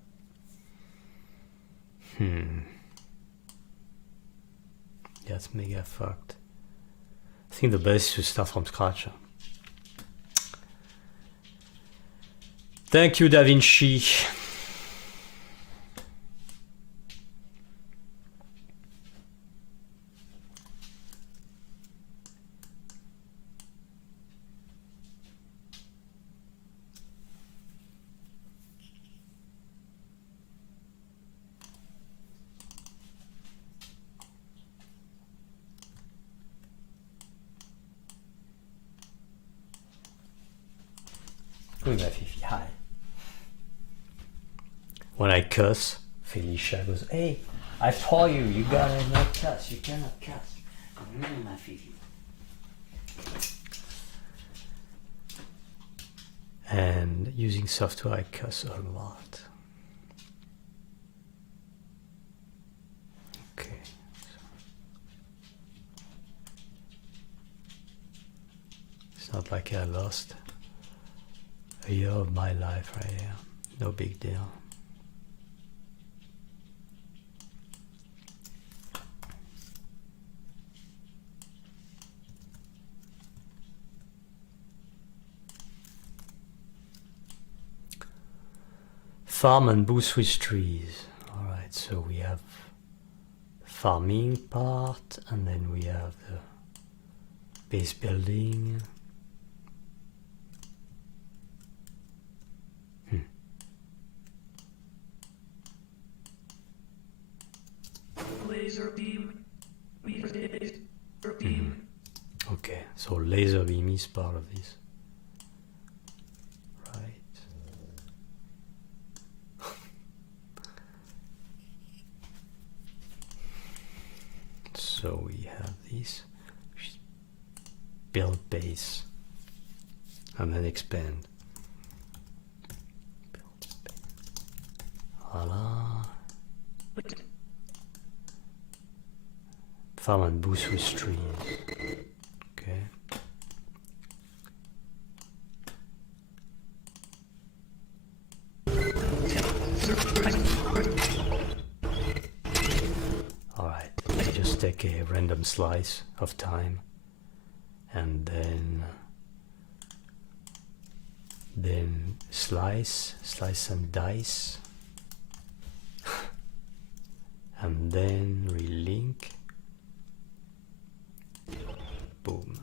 Yeah, it's mega fucked. I think the best is to start from scratch. Thank you, Davinci. Hi. When I cuss, Felicia goes, "Hey, I told you, you gotta not cuss. You cannot cuss." My Fifi. And using software, I cuss a lot. Okay. It's not like I lost a year of my life right here. No big deal. Farm and boost with trees. Alright, so we have the farming part, and then we have the base building. Laser beam. Laser beam. Okay, so laser beam is part of this. Right. So we have this. Build base. And then expand. Voila. Farm and boost with trees. Okay. Alright, let me just take a random slice of time and then slice and dice and then relink. Boom.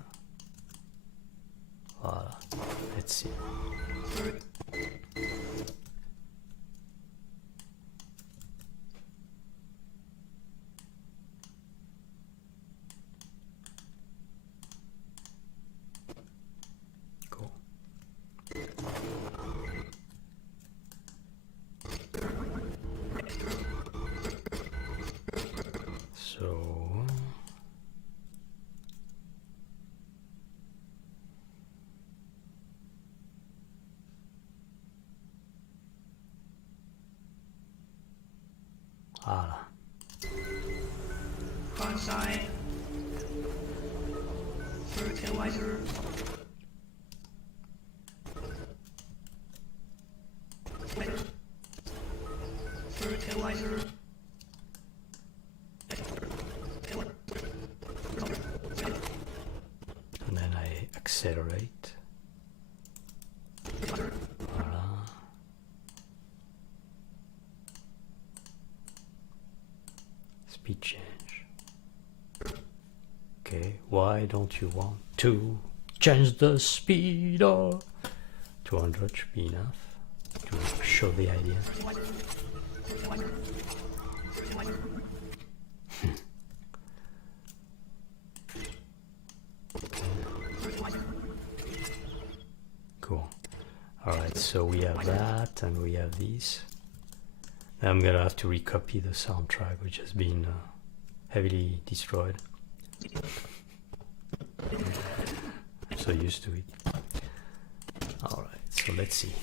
Voilà. Front side. Fertilizer. Fertilizer. And then I accelerate. Voilà. Speed change. Okay, why don't you want to change the speed? Or 200 should be enough to show the idea. Cool. Alright, so we have that and we have these. Now I'm gonna have to recopy the soundtrack, which has been heavily destroyed. I'm so used to it. Alright, so let's see.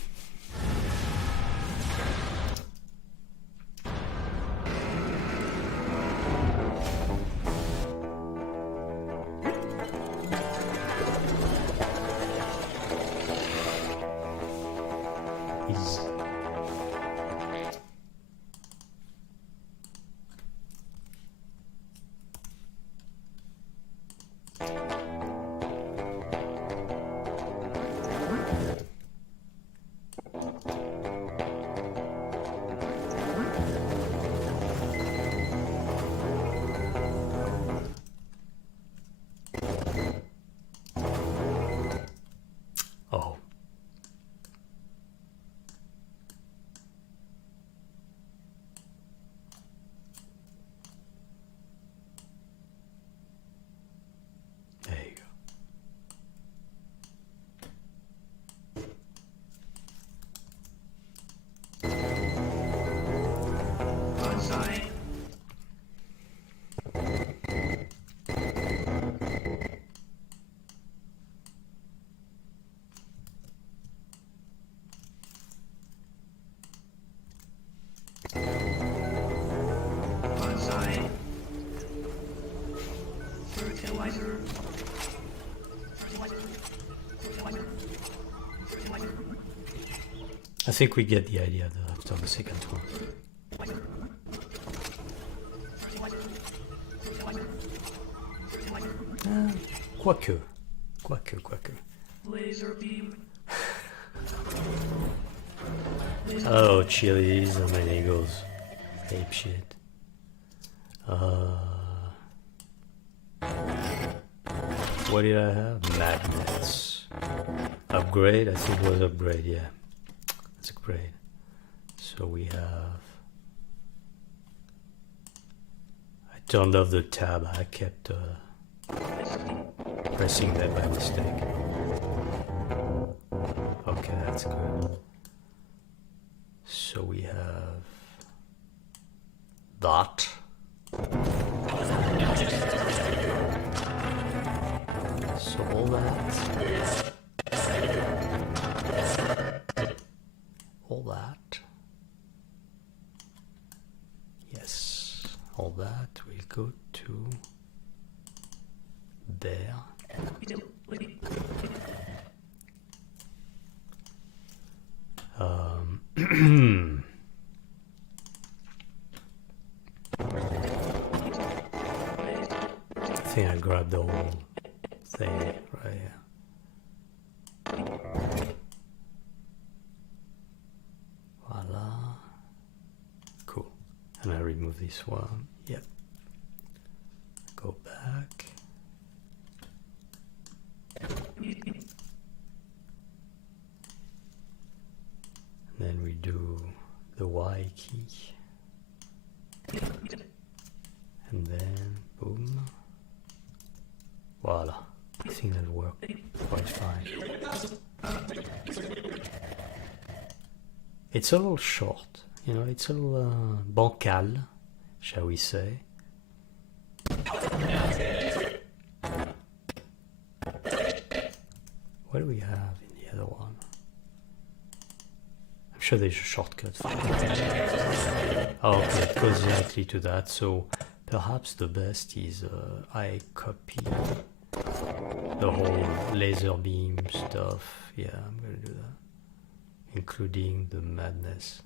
Oh. There you go. Front side. Front side. Fertilizer. I think we get the idea after the second one. Quoique. Laser beam. Oh, chilies and then he goes ape shit. What did I have? Magnets. Upgrade? I think it was upgrade, yeah. It's upgrade. So we have... I turned off the tab. I kept pressing that by mistake. Okay, that's good. So we have that. So all that. All that. Yes. All that will go to there. I think I grabbed the whole thing right here. Voila. Cool. And I remove this one. Yep. Go back. And then we do the Y key. And then boom. Voila. I think that worked quite fine. It's a little short, you know, it's a little bancal, shall we say. What do we have in the other one? I'm sure there's a shortcut for it. Okay, it goes directly to that. So perhaps the best is I copy the whole laser beam stuff. Yeah, I'm gonna do that, including the madness.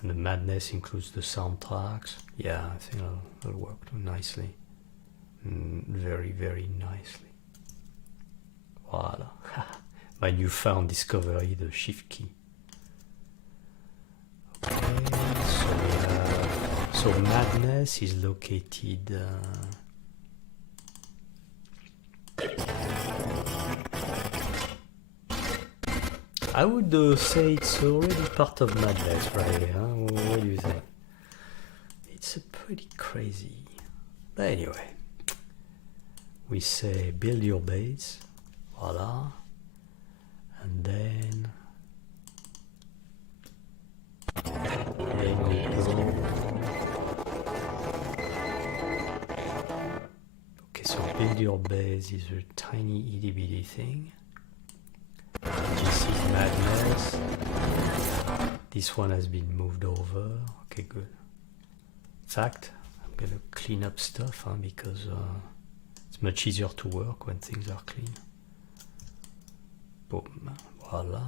And the madness includes the soundtracks. Yeah, I think it'll work nicely. Very, very nicely. Voila. My newfound discovery, the shift key. Okay, so we have, so madness is located I would say it's already part of madness, right? Huh? What do you think? It's pretty crazy. But anyway, we say build your base, voila, and then we go. Okay, so build your base is a tiny itty bitty thing. This is madness. This one has been moved over. Okay, good. In fact, I'm gonna clean up stuff because it's much easier to work when things are clean. Boom, voila.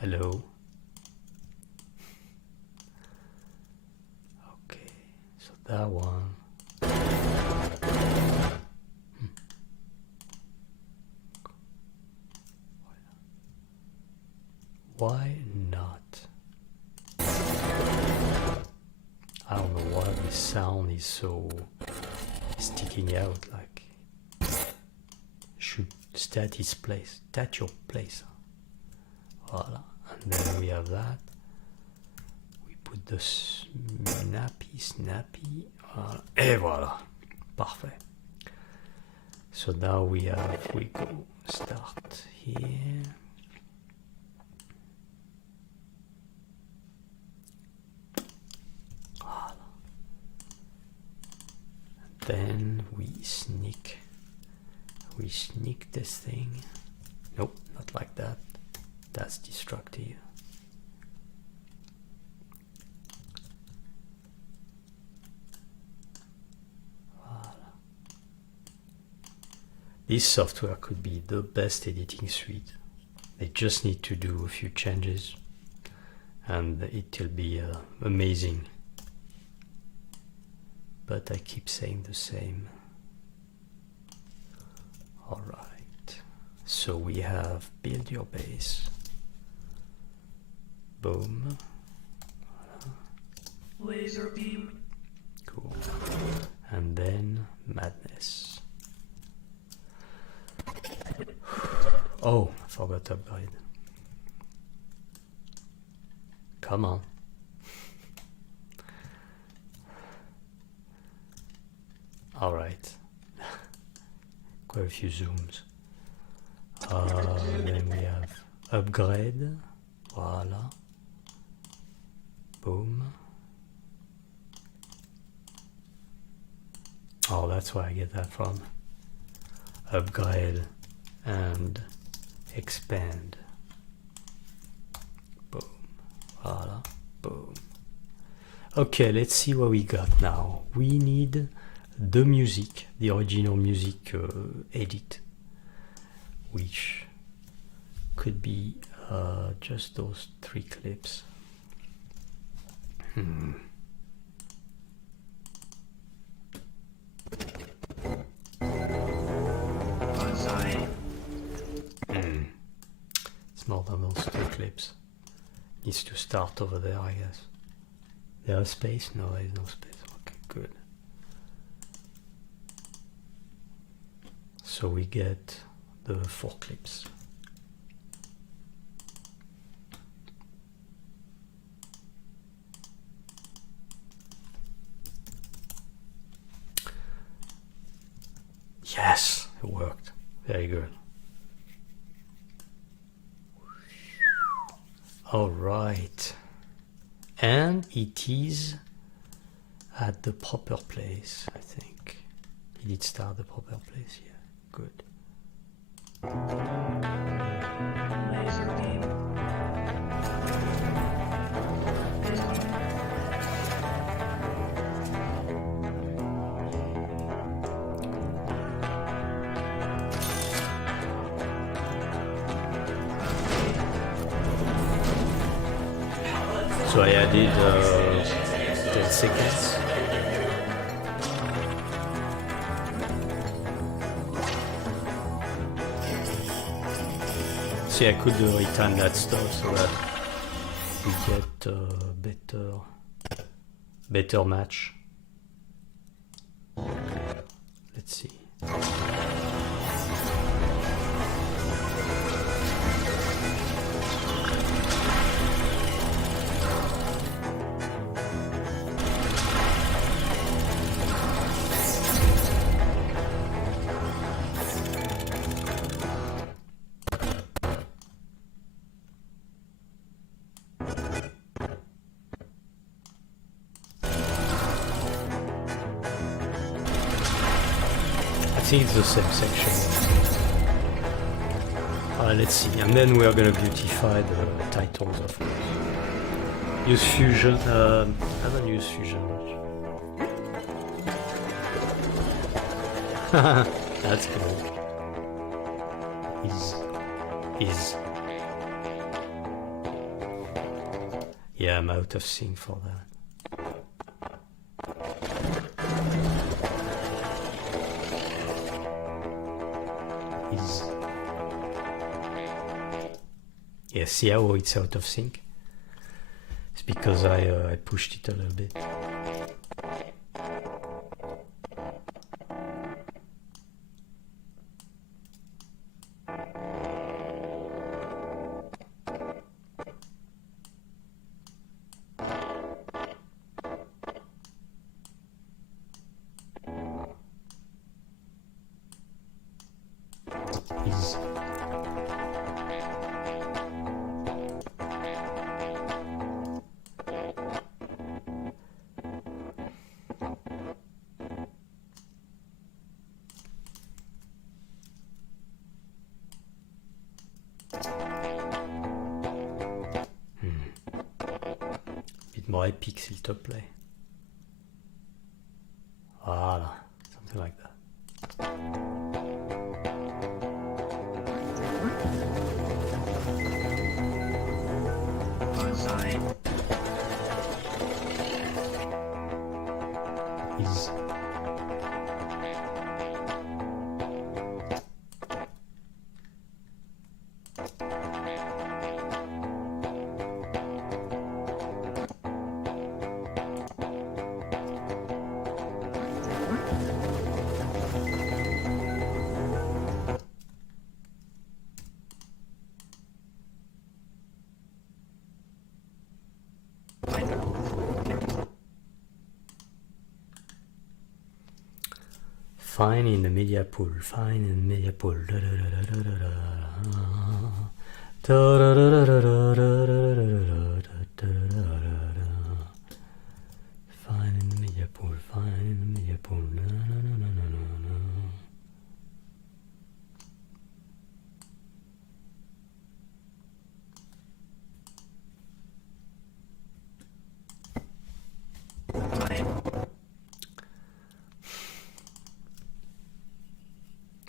Hello. Okay, so that one. Why not? I don't know why the sound is so sticking out, like should stat his place, stat your place. Voila, and then we have that. We put the snappy, voila, et voila, parfait. So now we go start here. Then we sneak this thing. Nope, not like that. That's destructive. Voila. This software could be the best editing suite. They just need to do a few changes and it will be amazing. But I keep saying the same. All right, so we have build your base. Boom. Laser beam. Cool. And then madness. Oh, I forgot to upgrade. Come on. All right. Quite a few zooms. Then we have upgrade. Voila. Boom. Oh, that's where I get that from. Upgrade and expand. Boom. Voila. Boom. Okay, let's see what we got now. We need the music, the original music edit, which could be just those 3 clips. Outside. It's more than those 2 clips. Needs to start over there, I guess. There's space? No, there's no space. Okay, good. So we get the 4 clips. Yes, it worked. Very good. All right. And it is at the proper place, I think. He did start the proper place here. Good. Laser beam. So I added 10 seconds. See, I could retime that stuff so that we get better match. Let's see. I think it's the same section. Let's see, and then we are gonna beautify the titles, of course. Use Fusion. I haven't used Fusion much. That's cool. Is. Yeah, I'm out of sync for that. Yeah, see how it's out of sync? It's because I pushed it a little bit. More epic s'il te plaît. Voilà, something like that. On side. Is. Fine in the media pool, fine in the media pool. Fine in the media pool, fine in the media pool.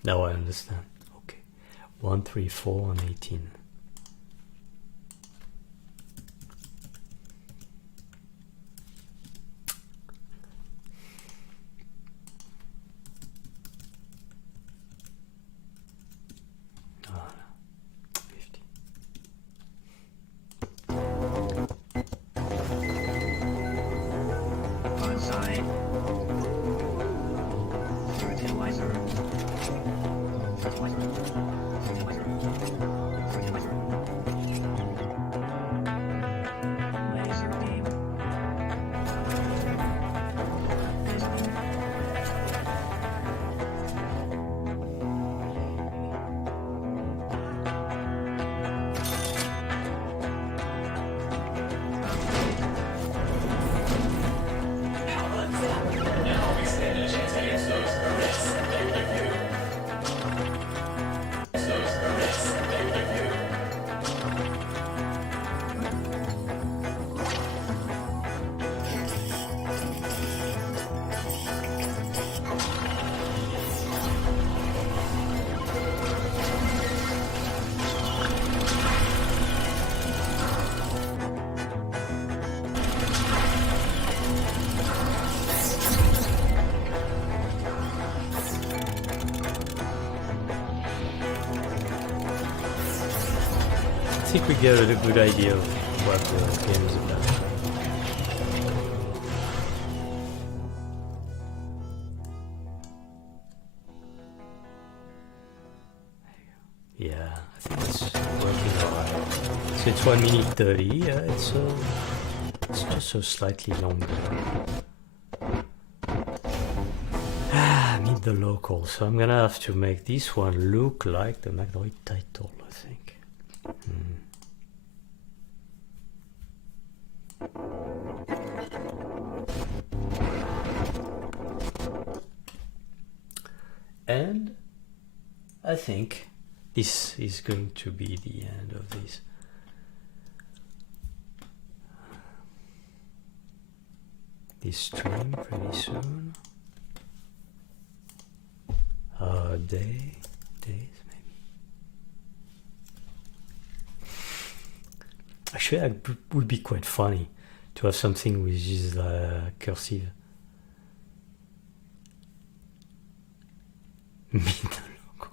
Now I understand. Okay. 1, 3, 4, and 18. On side. Fertilizer. Fertilizer. Fertilizer. Fertilizer. think we get a good idea of what the game is about. Yeah, I think it's working alright. So it's 1 minute 30. Yeah, it's just so slightly longer. Meet the local. So I'm gonna have to make this one look like the Magnoid title, I think. And I think this is going to be the end of this. This stream pretty soon. Days maybe. Actually, it would be quite funny to have something which is cursive. Meet the local.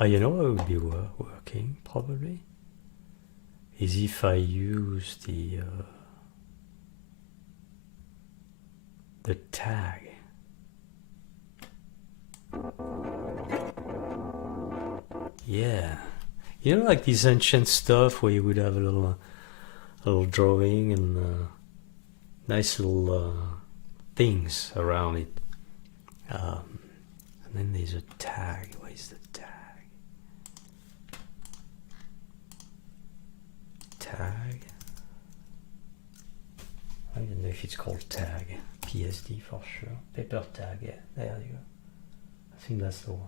Oh, you know what would be working probably is if I use the tag. Yeah, you know, like this ancient stuff where you would have a little drawing and nice little things around it, and then there's a tag. Where is the tag? Tag. I don't know if it's called tag. PSD for sure. Paper tag. Yeah, there you go. I think that's the one.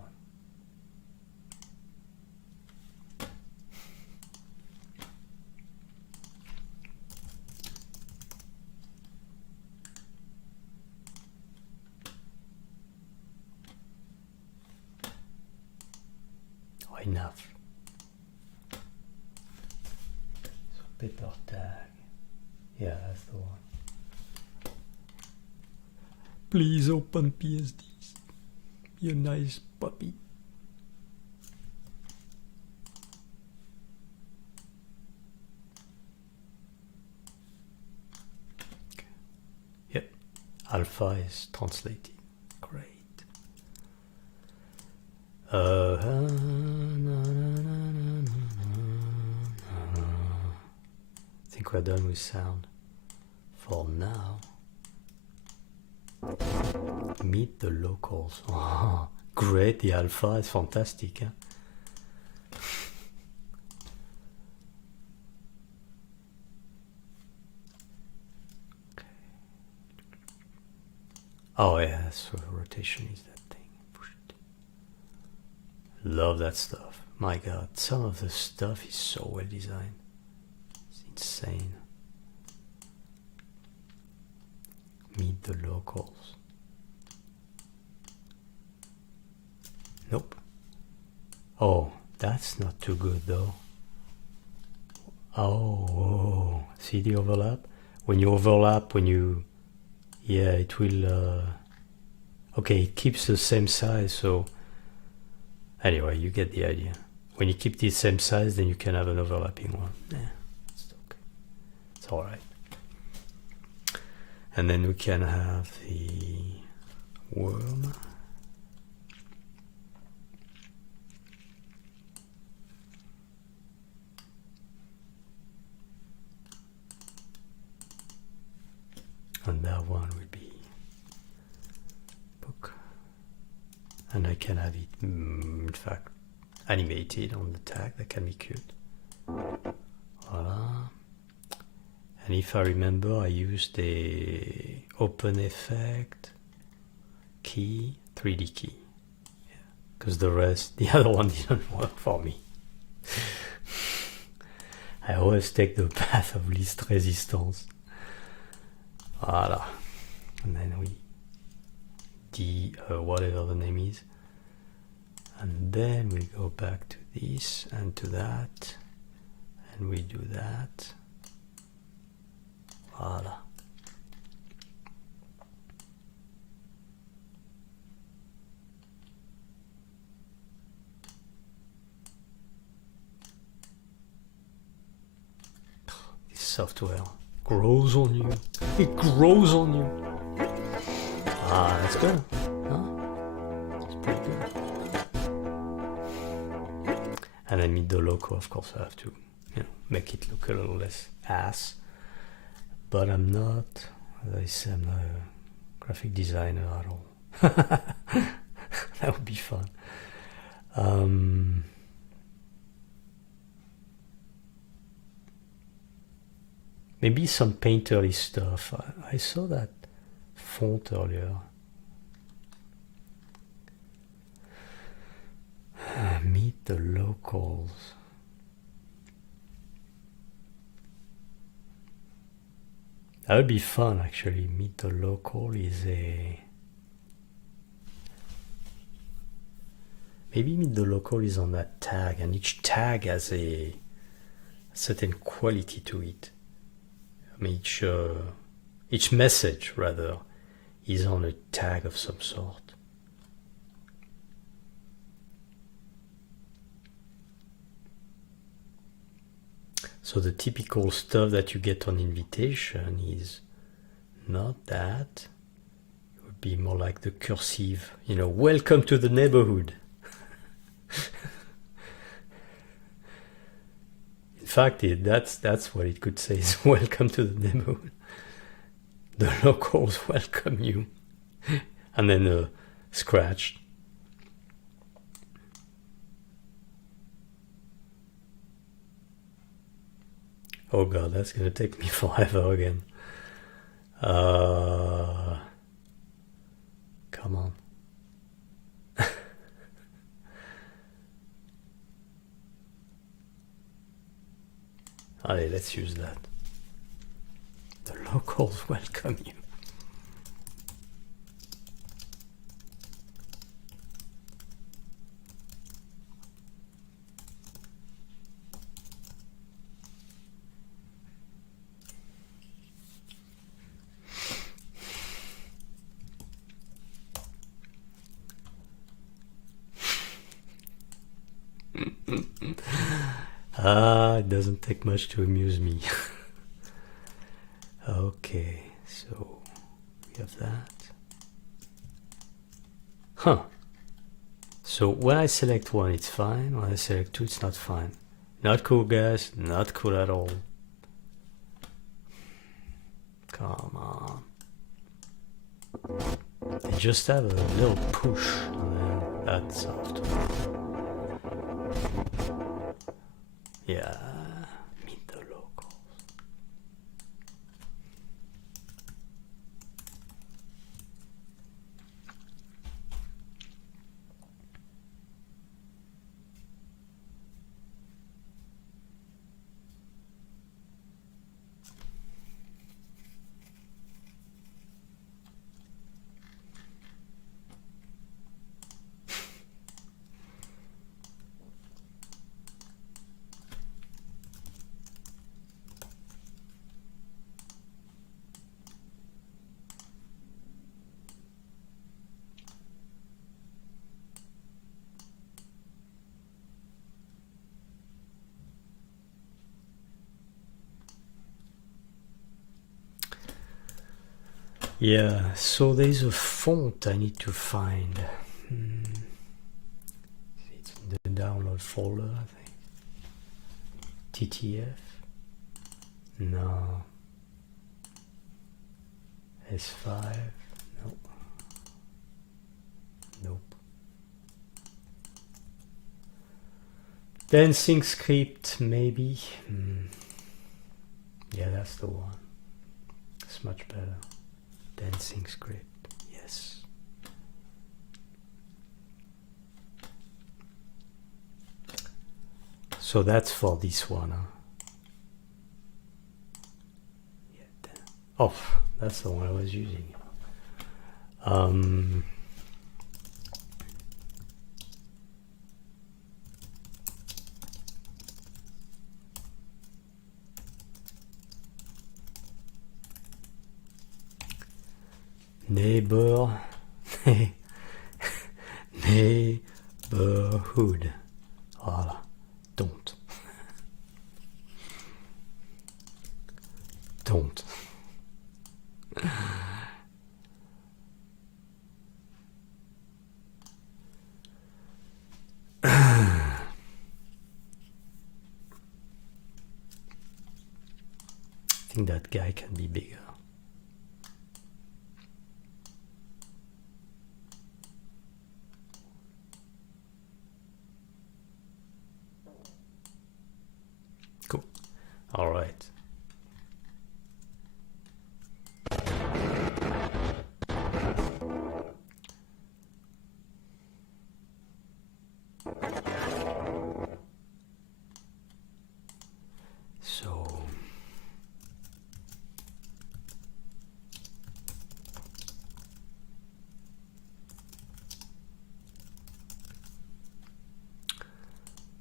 Enough. So paper tag. Yeah, that's the one. Please open PSDs. You nice puppy. Okay. Yep. Alpha is translated. Great. I think we're done with sound for now. Meet the locals. Oh, great, the alpha is fantastic. Huh? Okay. Oh yeah, so rotation is that thing. Love that stuff. My god, some of the stuff is so well designed. It's insane. Meet the locals. Nope. Oh, that's not too good though. Oh, see the overlap? When you overlap, yeah, it will, okay, it keeps the same size, so anyway, you get the idea. When you keep the same size, then you can have an overlapping one. Yeah, it's okay. It's all right. And then we can have the worm. And that one will be book. And I can have it, in fact, animated on the tag. That can be cute. Voila. And if I remember, I used the open effect key, 3D key. Because the other one didn't work for me. I always take the path of least resistance. Voila. And then whatever the name is. And then we go back to this and to that. and we do that. Voila. This software grows on you. It grows on you. Ah, that's good. Huh? It's pretty good. And I need the logo, of course. I have to, make it look a little less ass. But I'm not, as I said, I'm not a graphic designer at all. That would be fun. Maybe some painterly stuff. I saw that font earlier. Meet the locals. That would be fun, actually. Meet the local is a... Maybe meet the local is on that tag, and each tag has a certain quality to it. I mean, each message, rather, is on a tag of some sort. So the typical stuff that you get on invitation is not that. It would be more like the cursive, welcome to the neighborhood. In fact, that's what it could say, is welcome to the neighborhood. The locals welcome you. And then scratched. Oh god, that's gonna take me forever again. Come on. Allez, let's use that. The locals welcome you. It doesn't take much to amuse me. Okay, so we have that. Huh. So when I select one, it's fine. When I select two, it's not fine. Not cool, guys. Not cool at all. Come on. They just have a little push, and then that's software. Yeah, meet the locals. Yeah, so there's a font I need to find. It's in the download folder, I think. TTF? No. S5? Nope. Nope. Dancing script, maybe. Yeah, that's the one. It's much better. Dancing script, yes. So that's for this one. Huh? Yeah, oh, that's the one I was using. neighborhood. Voilà. Don't. Don't. I think that guy can be bigger. Cool. All right.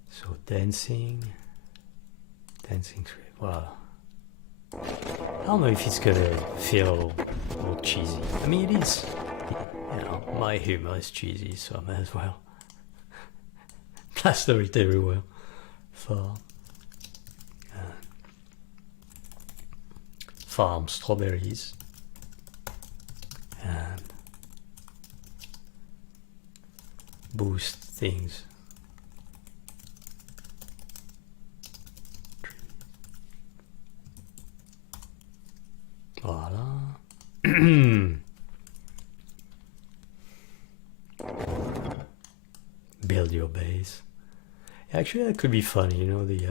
So dancing trip. Wow. I don't know if it's gonna feel a little cheesy. I mean, it is. You know, my humor is cheesy, so I may as well plaster it everywhere. Farm strawberries and boost things. Voila. Build your base. Actually, that could be funny, you know, the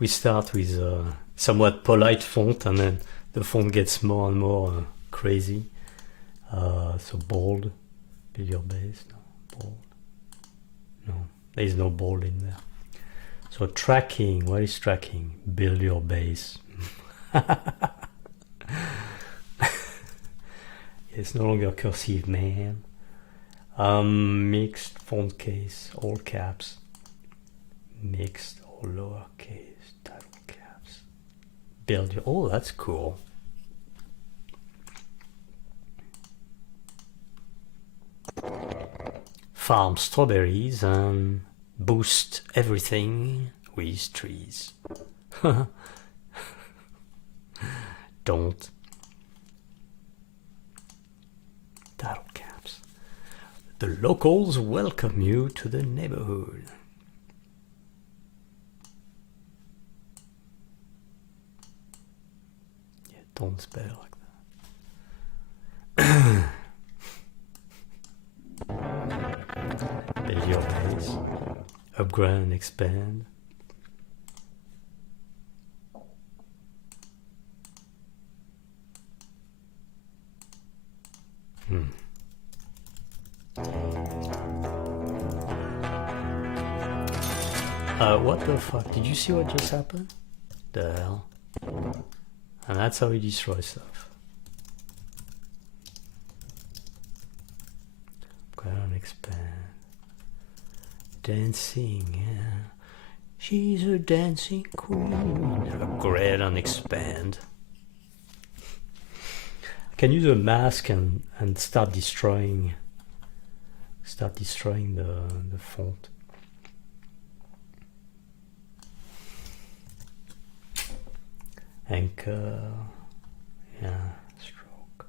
we start with a somewhat polite font, and then the font gets more and more crazy. So bold. Build your base. No, bold. No, there is no bold in there. So tracking, what is tracking? Build your base. It's no longer cursive, man. Mixed font case, all caps. Mixed or lowercase, title caps. Build your, oh, that's cool. Farm strawberries and boost everything with trees. Don't. Title caps. The locals welcome you to the neighborhood. Yeah, don't spell like that. Build your base. Upgrade and expand. What the fuck? Did you see what just happened? The hell? And that's how he destroys stuff. Upgrade and expand. Dancing, yeah. She's a dancing queen. Upgrade and expand. I can use a mask and start destroying the font. Anchor, yeah, stroke.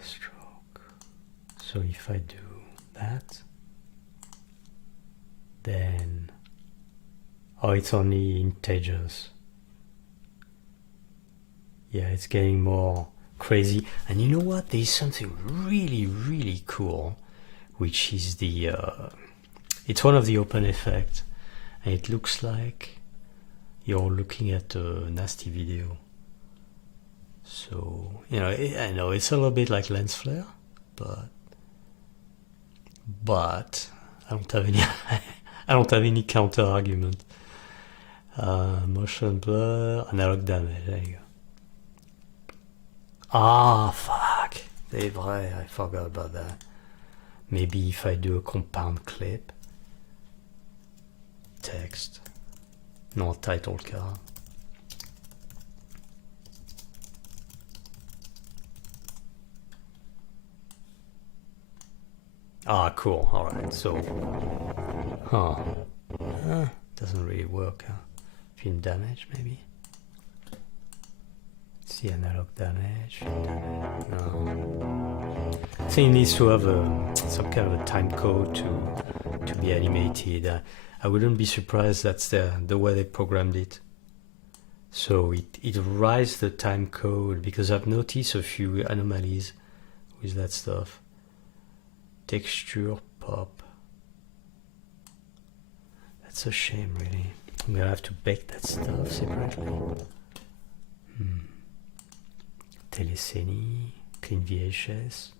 Stroke. So if I do that, then, oh, it's only integers. Yeah, it's getting more crazy. And you know what? There's something really, really cool, which is the, it's one of the open effects, and it looks like you're looking at a nasty video. So, you know, I know it's a little bit like lens flare, but I don't have any, I don't have any counter argument. Motion blur, analog damage, there you go. Ah, fuck. C'est vrai, I forgot about that. Maybe if I do a compound clip, text, No title card. Ah, cool. All right. So, doesn't really work. Film damage, maybe. Let's see, analog damage. No. I think it needs to have some kind of a time code to be animated. I wouldn't be surprised that's the way they programmed it. So it writes the time code, because I've noticed a few anomalies with that stuff. Texture pop. That's a shame, really. I'm gonna have to bake that stuff separately. Telecine, clean VHS,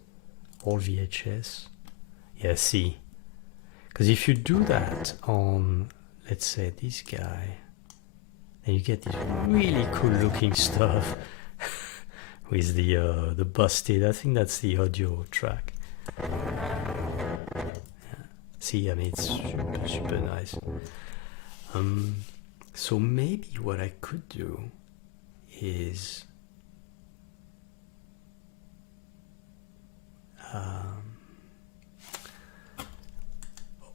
all VHS. Yeah, see. Because if you do that on, let's say, this guy, then you get this really cool looking stuff with the busted. I think that's the audio track. Yeah. See, I mean, it's super, super nice. So maybe what I could do is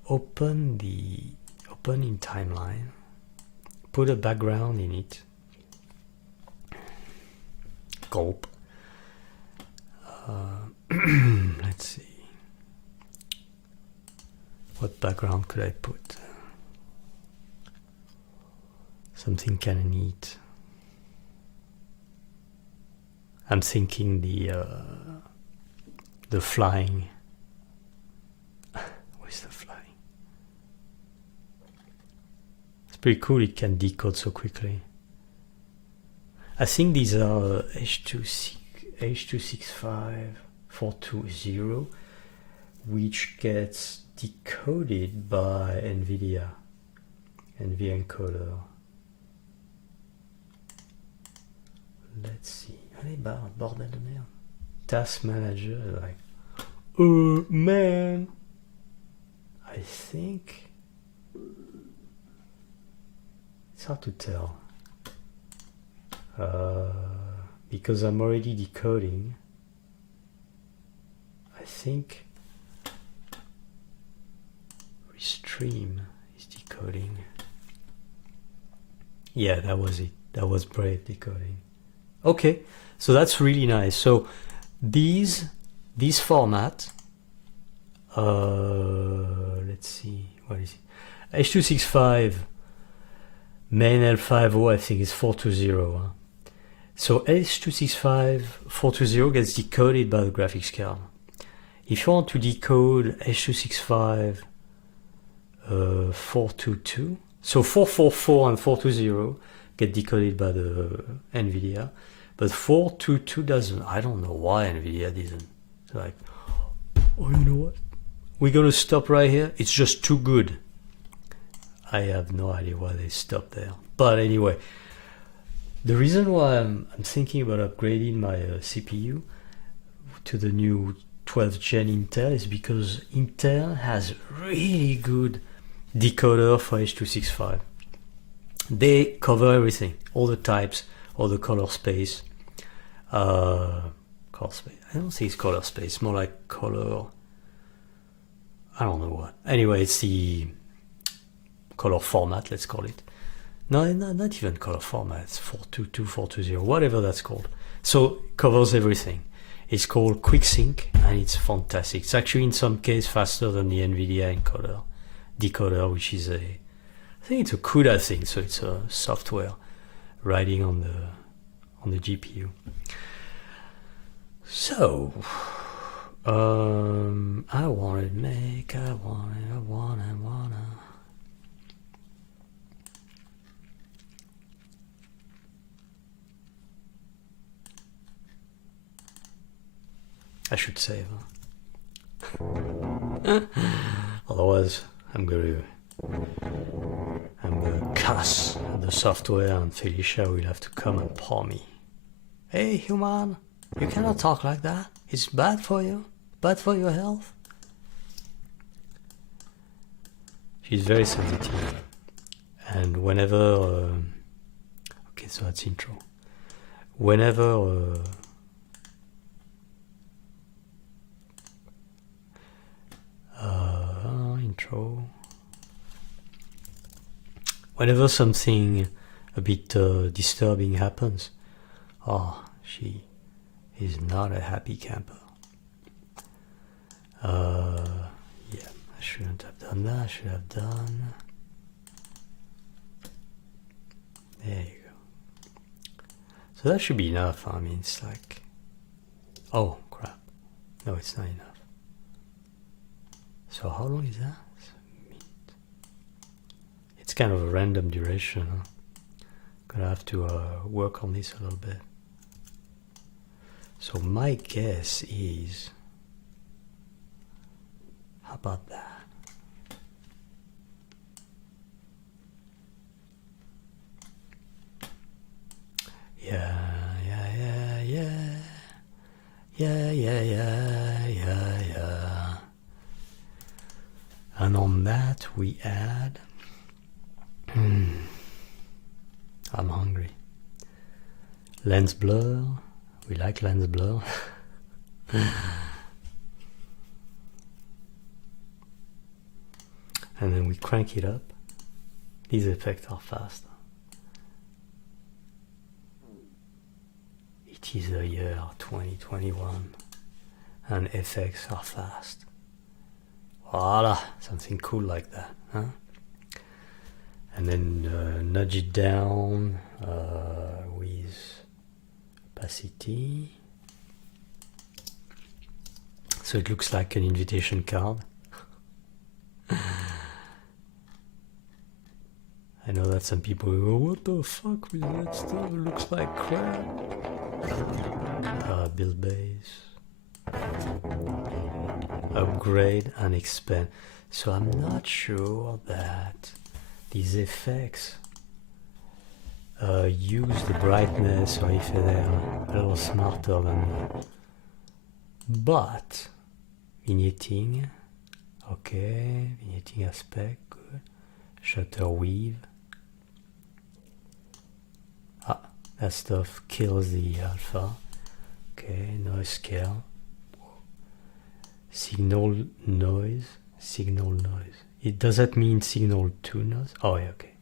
open in timeline, put a background in it, gulp. Let's see, what background could I put? Something kind of neat. I'm thinking the flying. Where's the flying? It's pretty cool. It can decode so quickly. I think these are H.265.420, which gets decoded by NVIDIA encoder. Let's see. Allez, bordel de merde. Task manager, like, man. I think it's hard to tell. Because I'm already decoding. I think Restream is decoding. Yeah, that was it. That was Brave decoding. Okay, so that's really nice. So these format, let's see, what is it? H.265 main L50, I think is 420. Huh? So H.265.420 gets decoded by the graphics card. If you want to decode H.265 422, so 444 and 420 get decoded by the NVIDIA, but 422 doesn't. I don't know why NVIDIA didn't. It's like, oh, you know what? We're gonna stop right here. It's just too good. I have no idea why they stopped there. But anyway, the reason why I'm thinking about upgrading my CPU to the new 12th gen Intel is because Intel has really good decoder for H.265. They cover everything, all the types, all the color space. Color space. I don't think it's color space, it's more like color. I don't know what. Anyway, it's the color format, let's call it. No, not even color format. It's 422, 420, whatever that's called. So it covers everything. It's called QuickSync, and it's fantastic. It's actually in some case faster than the NVIDIA decoder, which is I think it's a CUDA thing, so it's a software riding on the GPU. So I wanna. I should save. Otherwise, I'm gonna cuss at the software, and Felicia will have to come and paw me. Hey, human, you cannot talk like that. It's bad for you. Bad for your health. She's very sensitive, And whenever okay, so that's intro. Whenever intro. Whenever something a bit disturbing happens, oh, she is not a happy camper. Yeah, I shouldn't have done that. I should have done. There you go. So that should be enough. I mean, it's like, oh crap, no, it's not enough. So how long is that? It's kind of a random duration. Huh? Gonna have to work on this a little bit. So my guess is, how about that? Yeah. And on that we add, I'm hungry. Lens blur, we like lens blur. And then we crank it up. These effects are fast. It is the year 2021 and effects are fast. Voila, something cool like that, huh? And then nudge it down with opacity. So it looks like an invitation card. I know that some people go, what the fuck with that stuff? It looks like crap. Build base. Upgrade and expand. So I'm not sure that these effects use the brightness or if they're a little smarter than that. But vignetting, okay, vignetting aspect, good. Shutter weave. That stuff kills the alpha. Okay, noise scale. Signal noise. It does that mean signal to noise? Oh yeah, okay.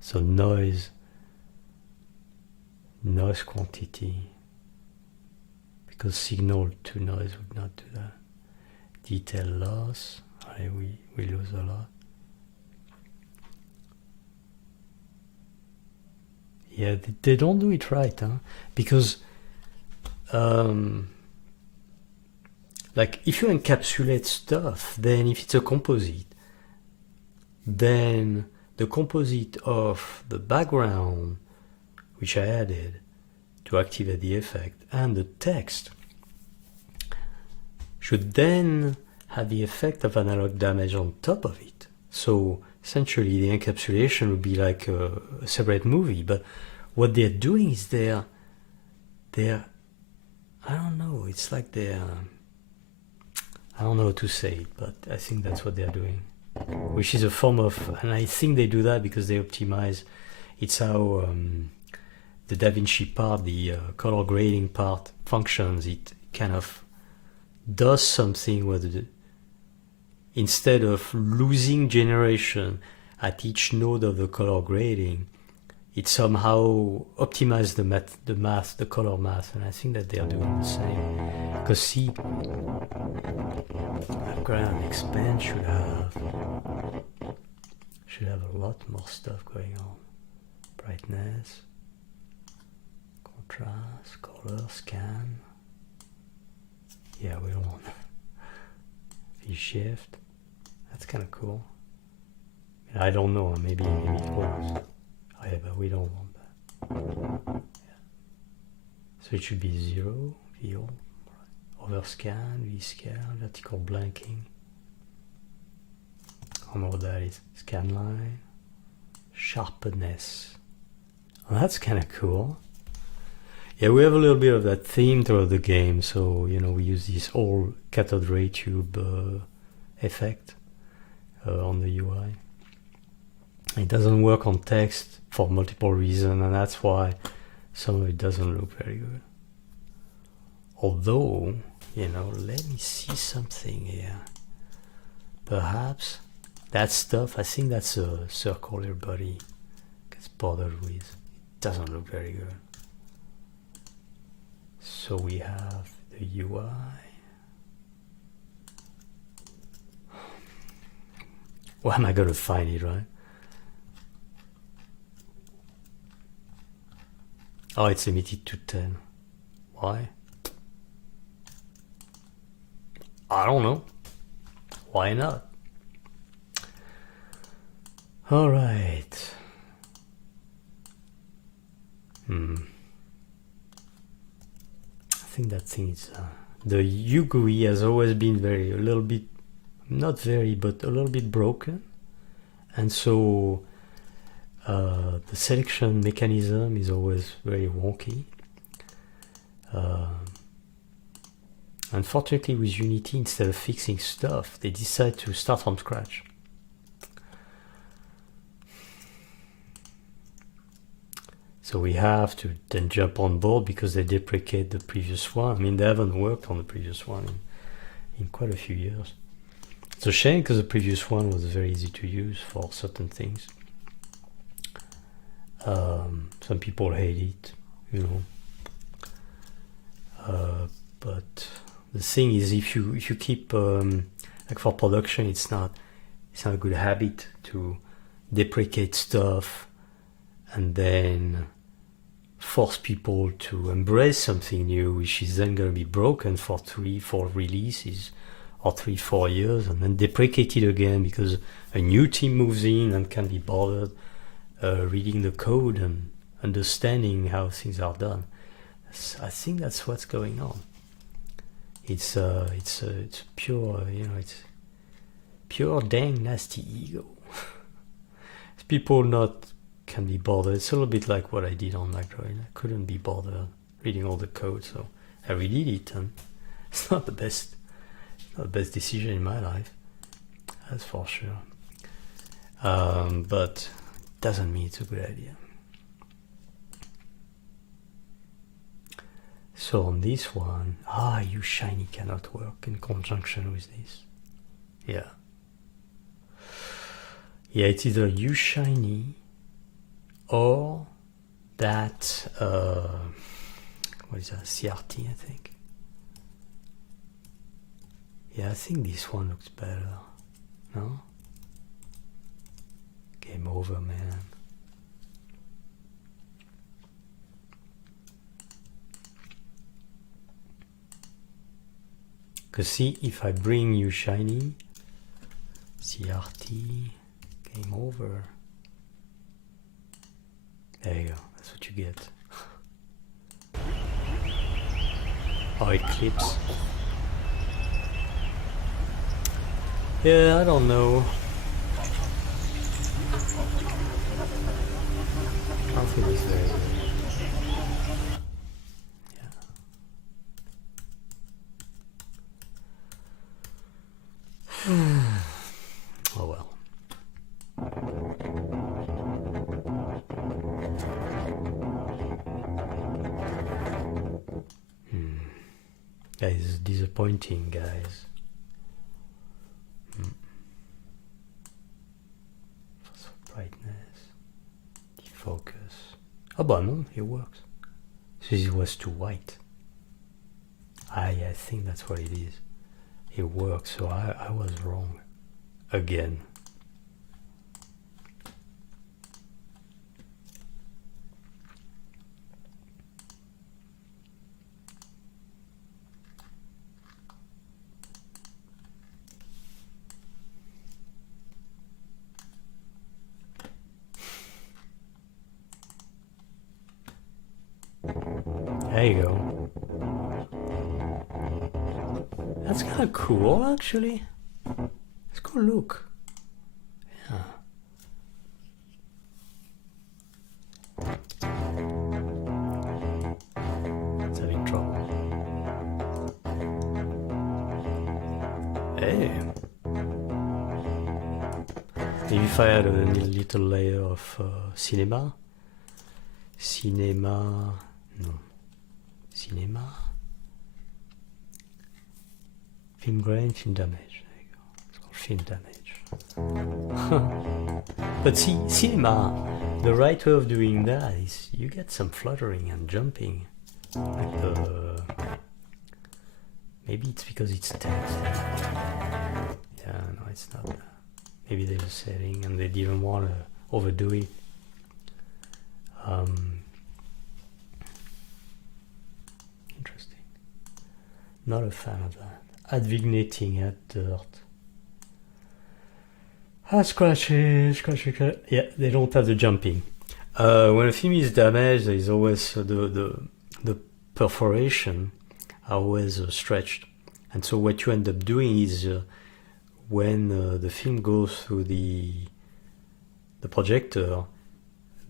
So noise quantity. Because signal to noise would not do that. Detail loss. We lose a lot. Yeah, they don't do it right, huh? Because like if you encapsulate stuff, then if it's a composite, then the composite of the background, which I added to activate the effect, and the text should then have the effect of analog damage on top of it. So essentially the encapsulation would be like a separate movie, but what they're doing is they're I don't know, it's like they're I don't know how to say it, but I think that's what they're doing, which is a form of, and I think they do that because they optimize. It's how the Davinci part, the color grading part functions. It kind of does something where instead of losing generation at each node of the color grading, it somehow optimizes the color math, and I think that they are doing the same. Because see, background expand should have a lot more stuff going on. Brightness, contrast, color, scan. Yeah, we don't want V-shift. That's kind of cool. I don't know, maybe it works. Oh yeah, but we don't want that. Yeah. So it should be 0, VO, overscan, V-scale, vertical blanking. I don't know what that is. Scan line, sharpness. Well, that's kind of cool. Yeah, we have a little bit of that theme throughout the game, so you know we use this whole cathode ray tube effect on the UI. It doesn't work on text for multiple reasons, and that's why some of it doesn't look very good. Although, you know, let me see something here. Perhaps that stuff, I think that's a circle everybody gets bothered with. It doesn't look very good. So we have the UI. Where am I going to find it, right? Oh, it's limited to 10. Why? I don't know. Why not? All right. I think that thing is the UGUI has always been a little bit, not very, but a little bit broken, and so the selection mechanism is always very wonky. Unfortunately, with Unity, instead of fixing stuff, they decide to start from scratch. So we have to then jump on board because they deprecate the previous one. I mean, they haven't worked on the previous one in quite a few years. It's a shame because the previous one was very easy to use for certain things. Some people hate it, you know. But the thing is, if you keep like for production, it's not a good habit to deprecate stuff and then force people to embrace something new, which is then going to be broken for 3-4 releases or 3-4 years, and then deprecate it again because a new team moves in and can be bothered reading the code and understanding how things are done. I think that's what's going on. It's pure, you know, it's pure dang nasty ego. People not can be bothered. It's a little bit like what I did on MacDroid. I couldn't be bothered reading all the code, so I redid it, and it's not the best decision in my life, that's for sure. But it doesn't mean it's a good idea. So on this one, UShiny cannot work in conjunction with this. Yeah, it's either UShiny or that, what is that, CRT, I think. Yeah, I think this one looks better. No? Game over, man. Because see, if I bring you shiny, CRT, game over. There you go, that's what you get. Oh, it clips. Yeah, I don't know. I don't think it's very good. Oh well. That is disappointing, guys. Brightness, defocus. Oh, but no, it works. So it was too white. I think that's what it is. It works, so I was wrong again. There you go. That's kind of cool, actually. Let's go look. Yeah. It's having trouble. Hey. Maybe if I had a little layer of cinema, film grain, film damage. There you go. It's called film damage. But see, cinema, the right way of doing that is you get some fluttering and jumping. Like maybe it's because it's text. Yeah, no, it's not that. Maybe there's a setting and they didn't want to overdo it. Interesting. Not a fan of that. Add vigneting, add dirt. Scratches. Yeah, they don't have the jumping. When a film is damaged, there is always the perforation are always stretched, and so what you end up doing is when the film goes through the projector,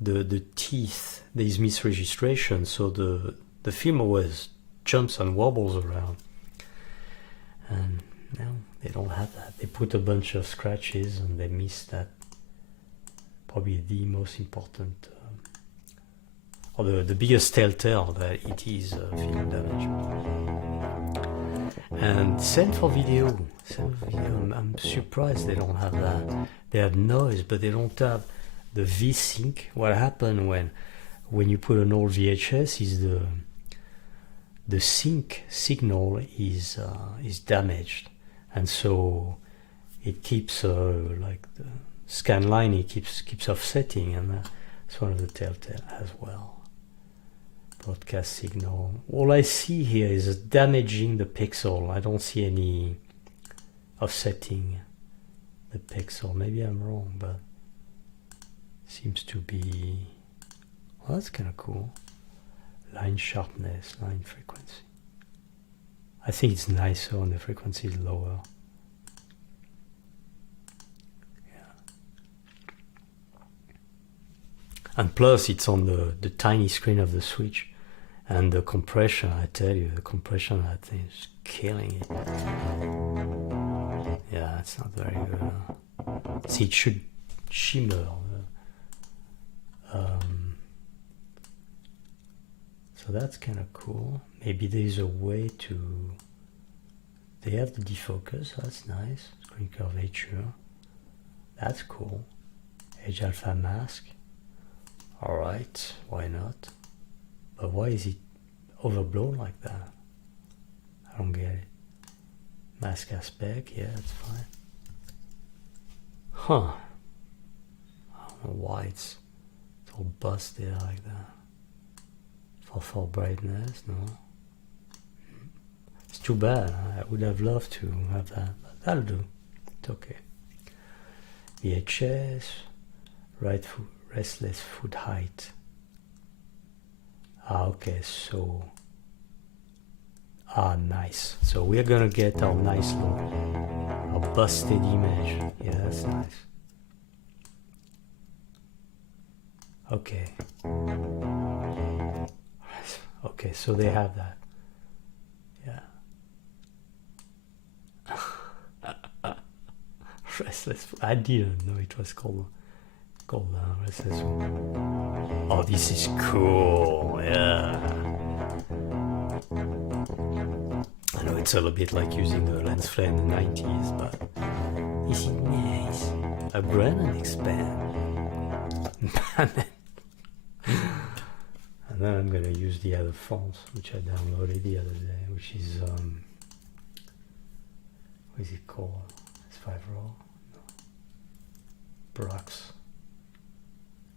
the teeth, there is misregistration, so the film always jumps and wobbles around. And now they don't have that. They put a bunch of scratches and they miss that. Probably the most important, or the biggest telltale that it is film damage. And same for video. I'm surprised they don't have that. They have noise, but they don't have the V-Sync. What happened when you put an old VHS is the sync signal is damaged, and so it keeps like the scan line, it keeps offsetting, and that's one of the telltale as well. Broadcast signal. All I see here is damaging the pixel. I don't see any offsetting the pixel. Maybe I'm wrong, but seems to be. Well, that's kind of cool. Line sharpness, line frequency. I think it's nicer when the frequency is lower. Yeah. And plus it's on the tiny screen of the Switch, and the compression, I tell you, the compression of that thing is killing it. Yeah, it's not very good. See, it should shimmer. So that's kind of cool. Maybe there's a way to. They have the defocus. That's nice. Screen curvature. That's cool. Edge alpha mask. All right. Why not? But why is it overblown like that? I don't get it. Mask aspect. Yeah, that's fine. Huh. I don't know why it's all busted like that. For brightness, no. It's too bad. I would have loved to have that, but that'll do. It's okay. VHS, right foot, restless foot height. Okay, so nice. So we're gonna get our nice look, our busted image. Yeah, that's nice. Okay. Okay, so they have that. Yeah. Restless. I didn't know it was called Restless. Oh, this is cool. Yeah. I know it's a little bit like using the lens flare in the 90s, but this is nice. Upgrade and expand. And then I'm gonna use the other fonts which I downloaded the other day, which is what is it called? It's 5 row? No. Brox.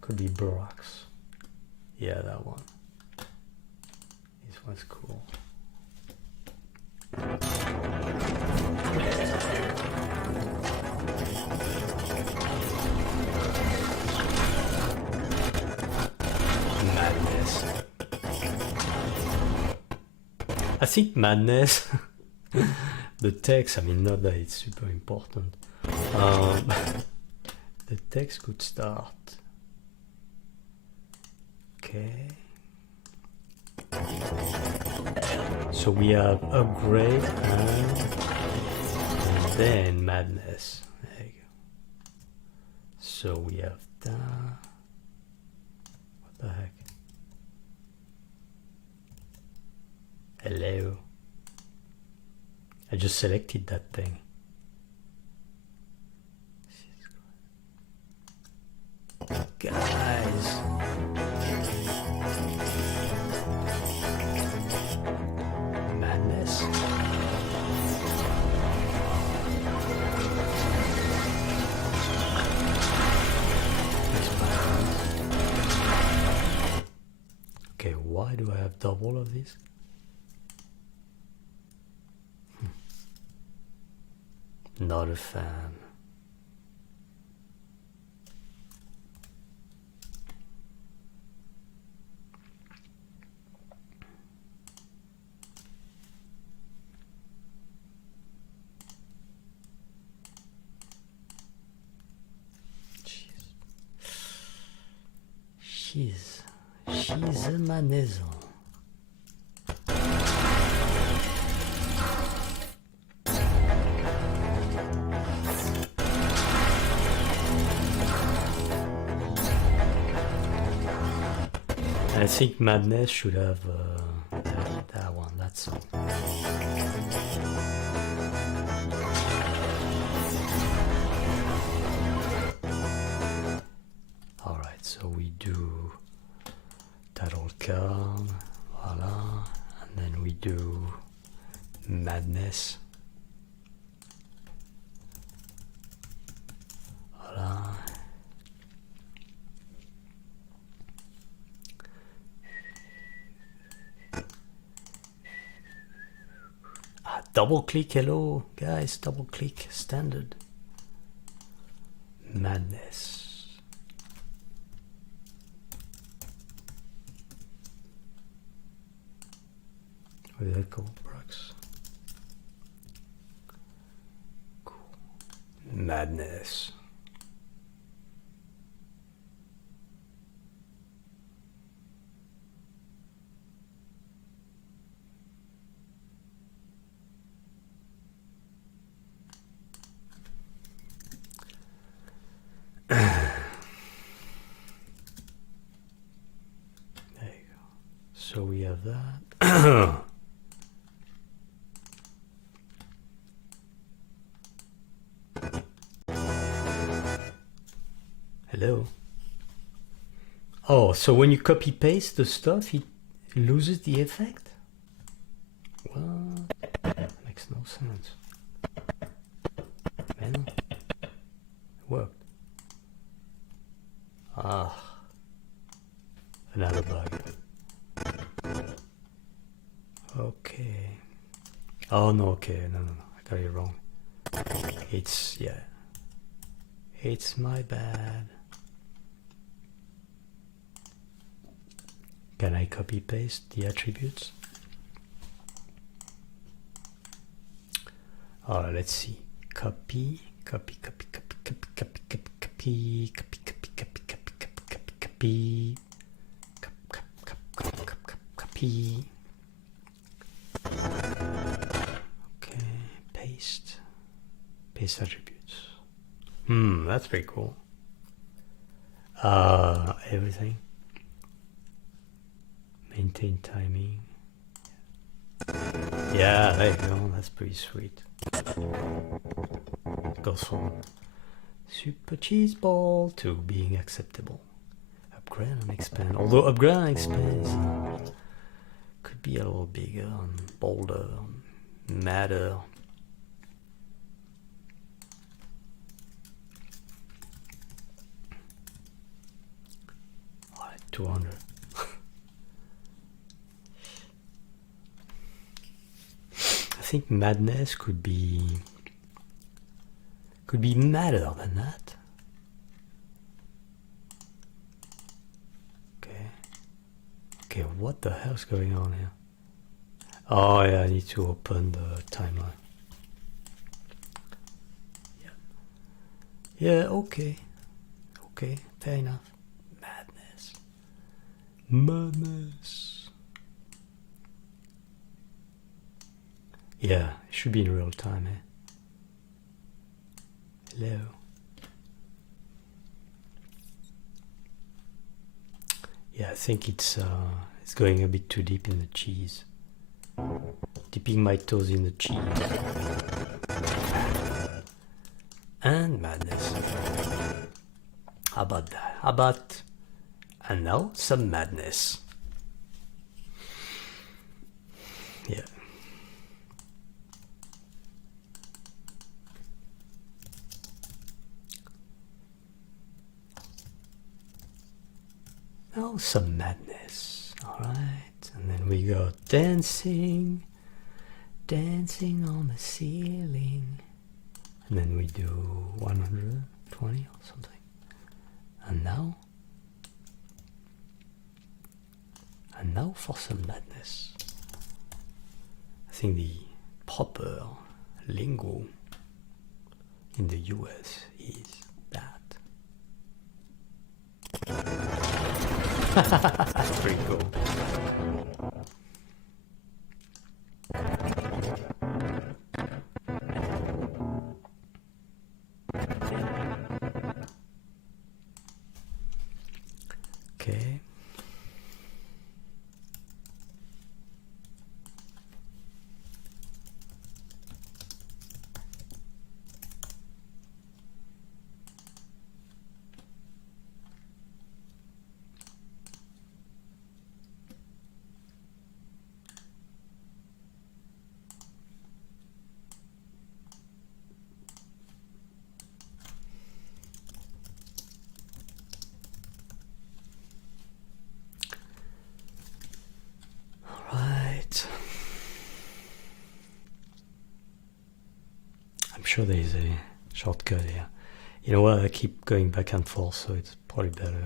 Could be Brox. Yeah, that one. This one's cool. Madness. I think madness. The text, I mean, not that it's super important. The text could start. Okay. So we have upgrade and then madness. There you go. So we have that. What the heck? Hello. I just selected that thing. Guys. Madness. Okay, why do I have double of this? Not a fan. She's a maison. I think Madness should have that one, that's all. Alright, so we do title card, voila, and then we do Madness. Voila. Double click, hello guys, double click, standard. Madness. Where did that go, Brooks? Cool. Madness. So we have that. Hello. Oh, so when you copy paste the stuff, it loses the effect? What? Makes no sense. Man, it worked. Ah, another bug. Okay. Oh no, okay, no, I got it wrong. It's, yeah. It's my bad. Can I copy paste the attributes? Alright, let's see. Copy, copy, copy, copy, copy, copy, copy, copy, copy, copy, copy, copy, copy, copy. Okay, paste attributes. That's pretty cool. Everything. Maintain timing. Yeah, there you go. That's pretty sweet. Goes from super cheese ball to being acceptable. Upgrade and expand. Although upgrade and expand could be a little bigger and bolder, and madder. Alright, 200. I think madness could be madder than that. Okay, what the hell's going on here? Oh yeah, I need to open the timeline. Yeah, okay, fair enough. Madness. Yeah, it should be in real time, eh? Hello. Yeah, I think it's going a bit too deep in the cheese. Dipping my toes in the cheese. And madness. How about that? How about... And now, some madness. Yeah. Now some madness. Alright. And then we go dancing. Dancing on the ceiling. And then we do 120 or something. And now for some madness. I think the proper lingo in the US is that. That's pretty cool. Okay. I'm sure there is a shortcut here. You know what? I keep going back and forth, so it's probably better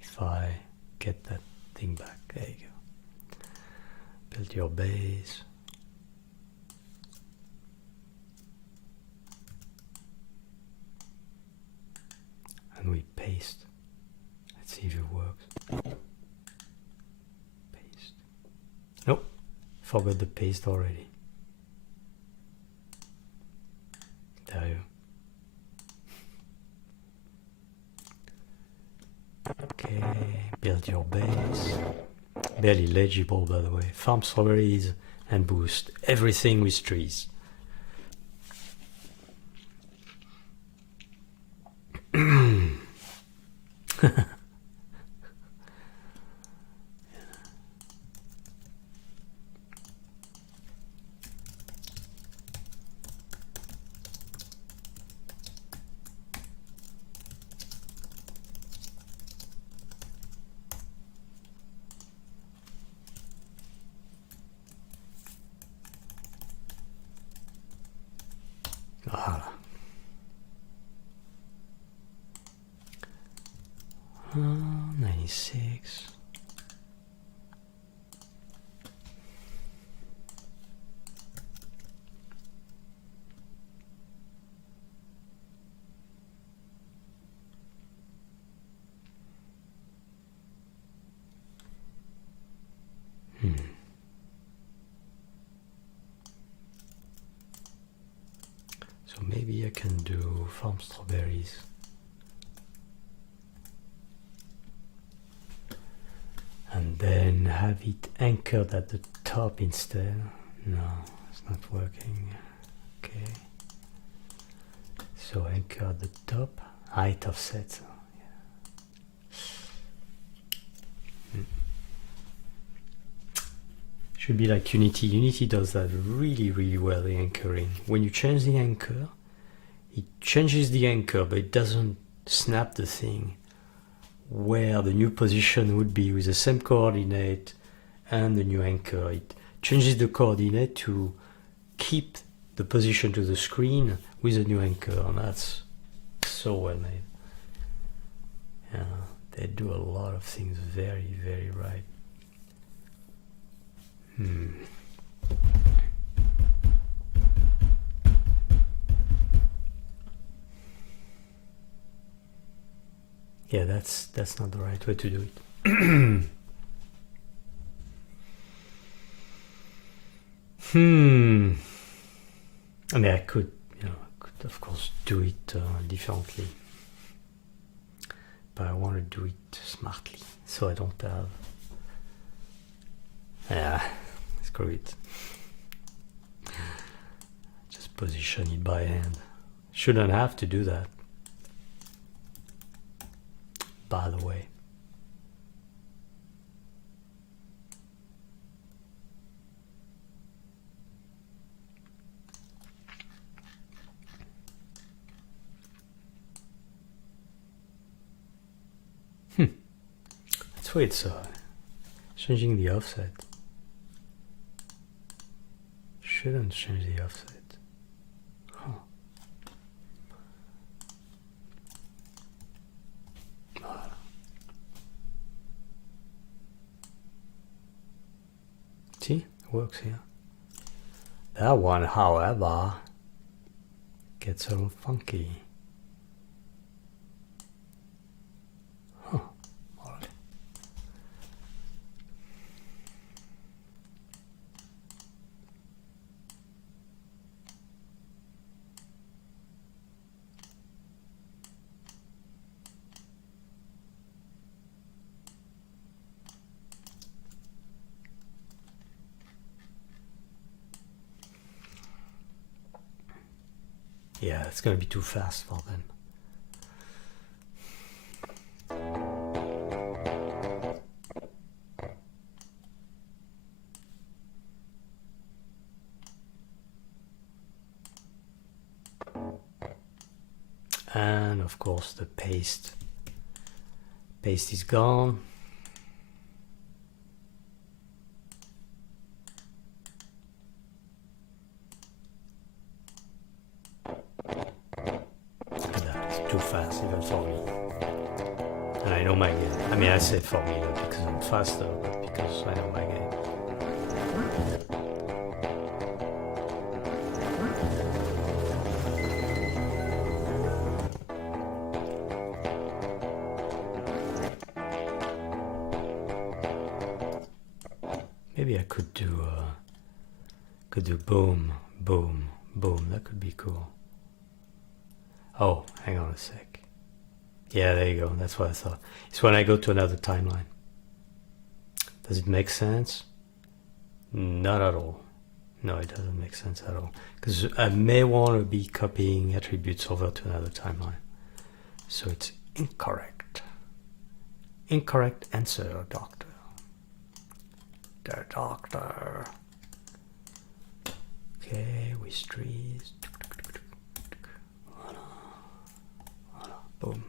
if I get that thing back. There you go. Build your base. And we paste. Let's see if it works. Paste. Nope. Forgot the paste already. There you go. Okay, build your base. Barely legible, by the way. Farm strawberries and boost everything with trees. Voilà. 96. So maybe I can do farm strawberries. And then have it anchored at the top instead. No, it's not working. Okay. So anchor at the top, height offset. Should be like Unity. Unity does that really, really well, the anchoring. When you change the anchor, it changes the anchor, but it doesn't snap the thing where the new position would be with the same coordinate and the new anchor. It changes the coordinate to keep the position to the screen with the new anchor, and that's so well made. Yeah, they do a lot of things very, very right. Yeah, that's not the right way to do it. I mean, I could of course do it differently. but I want to do it smartly, so I don't have. Yeah, screw it. Just position it by hand. Shouldn't have to do that, by the way. That's why it's changing the offset. Shouldn't change the offset. Huh. Voilà. See, it works here. That one, however, gets a little funky. Huh. All right. Yeah, it's gonna be too fast for them. And of course the paste is gone. That's too fast even for me. And I know my game. I mean, I said for me not because I'm faster, but because I know my game. Maybe I could do boom, boom, boom. That could be cool. Oh, hang on a sec. Yeah, there you go. That's what I thought. It's when I go to another timeline. Does it make sense? Not at all. No, it doesn't make sense at all. Because I may want to be copying attributes over to another timeline. So it's incorrect. Incorrect answer, doctor. The doctor. Okay, with trees. Boom.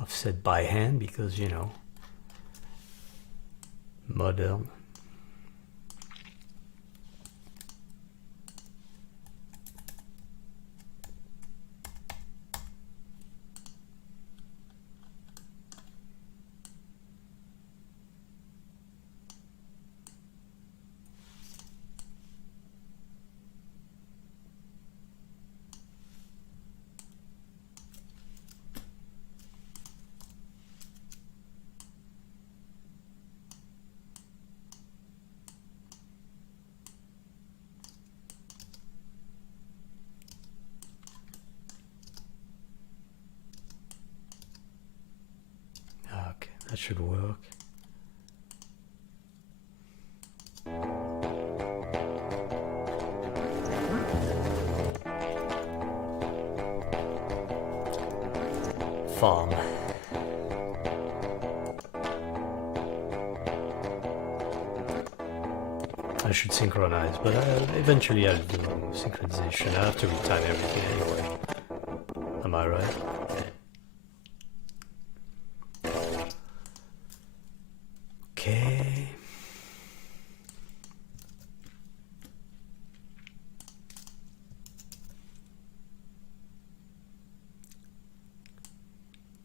Offset by hand because, you know, modern. Okay, that should work. Farm. I should synchronize, but eventually I'll do synchronization. I have to retime everything anyway. Am I right? Okay.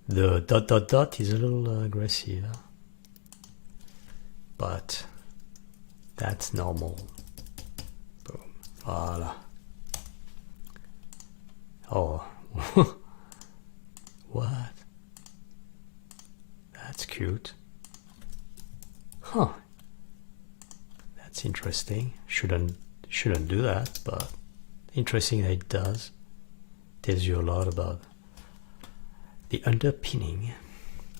The ... is a little aggressive, but that's normal. Boom. Voila. Oh. What? That's cute. Huh. That's interesting. Shouldn't do that, but interesting that it does. Tells you a lot about the underpinning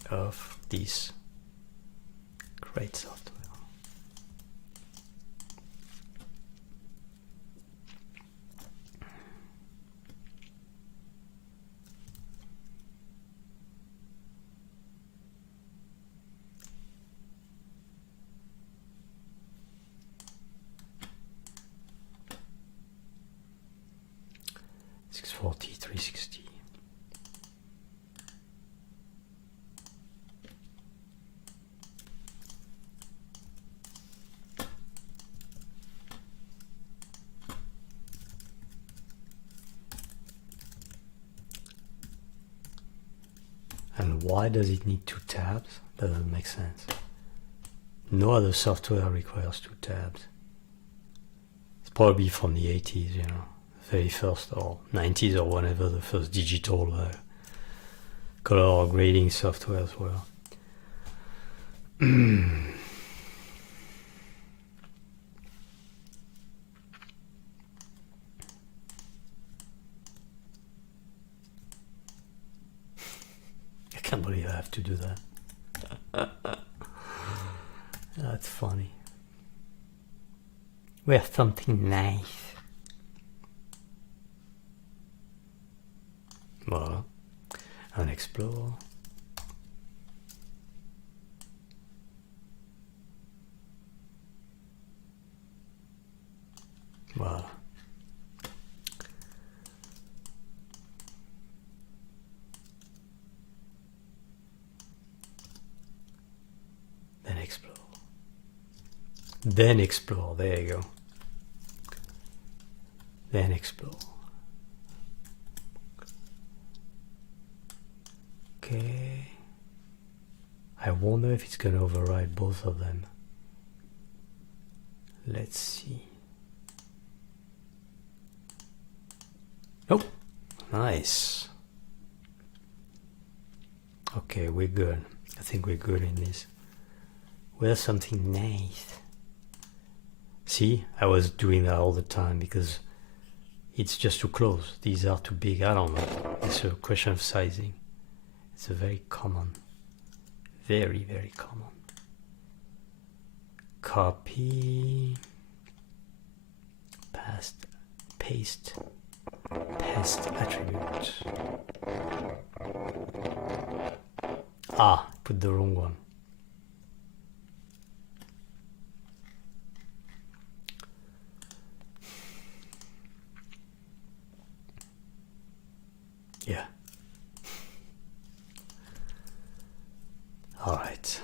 of this great software. $640, $360. And why does it need 2 tabs? Doesn't make sense. No other software requires 2 tabs. It's probably from the 80s, you know, very first, or 90s, or whenever the first digital color grading softwares were. I can't believe I have to do that. That's funny. Where's something nice? Voilà. And explore. Voilà. Then explore. Then explore. There you go. Then explore. Okay. I wonder if it's going to override both of them. Let's see. Oh, nice. Okay, we're good. I think we're good in this. Where's something nice? See, I was doing that all the time because it's just too close. These are too big. I don't know. It's a question of sizing. It's a very common, very, very common. Copy, paste, paste attribute. Ah, put the wrong one. Yeah. All right.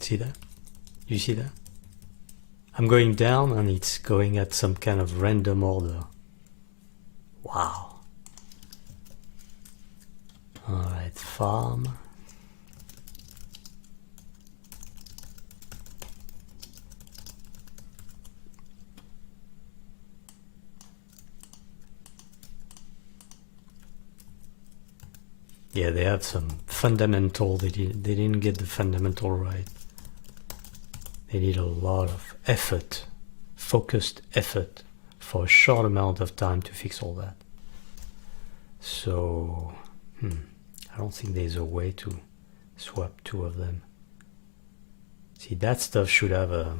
See that? You see that? I'm going down and it's going at some kind of random order. Wow. Alright, farm. Yeah, they have some fundamental, they didn't get the fundamental right. They need a lot of effort, focused effort, for a short amount of time to fix all that. So, I don't think there's a way to swap 2 of them. See, that stuff should have a...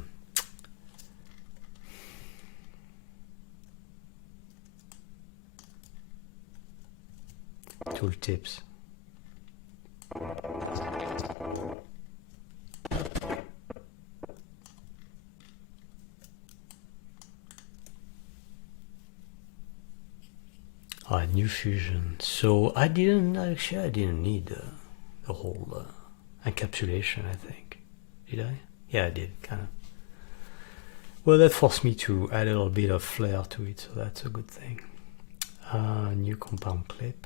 tooltips. New fusion. So I didn't need the whole encapsulation, I think. Did I? Yeah, I did, kind of. Well, that forced me to add a little bit of flair to it, so that's a good thing. New compound clip.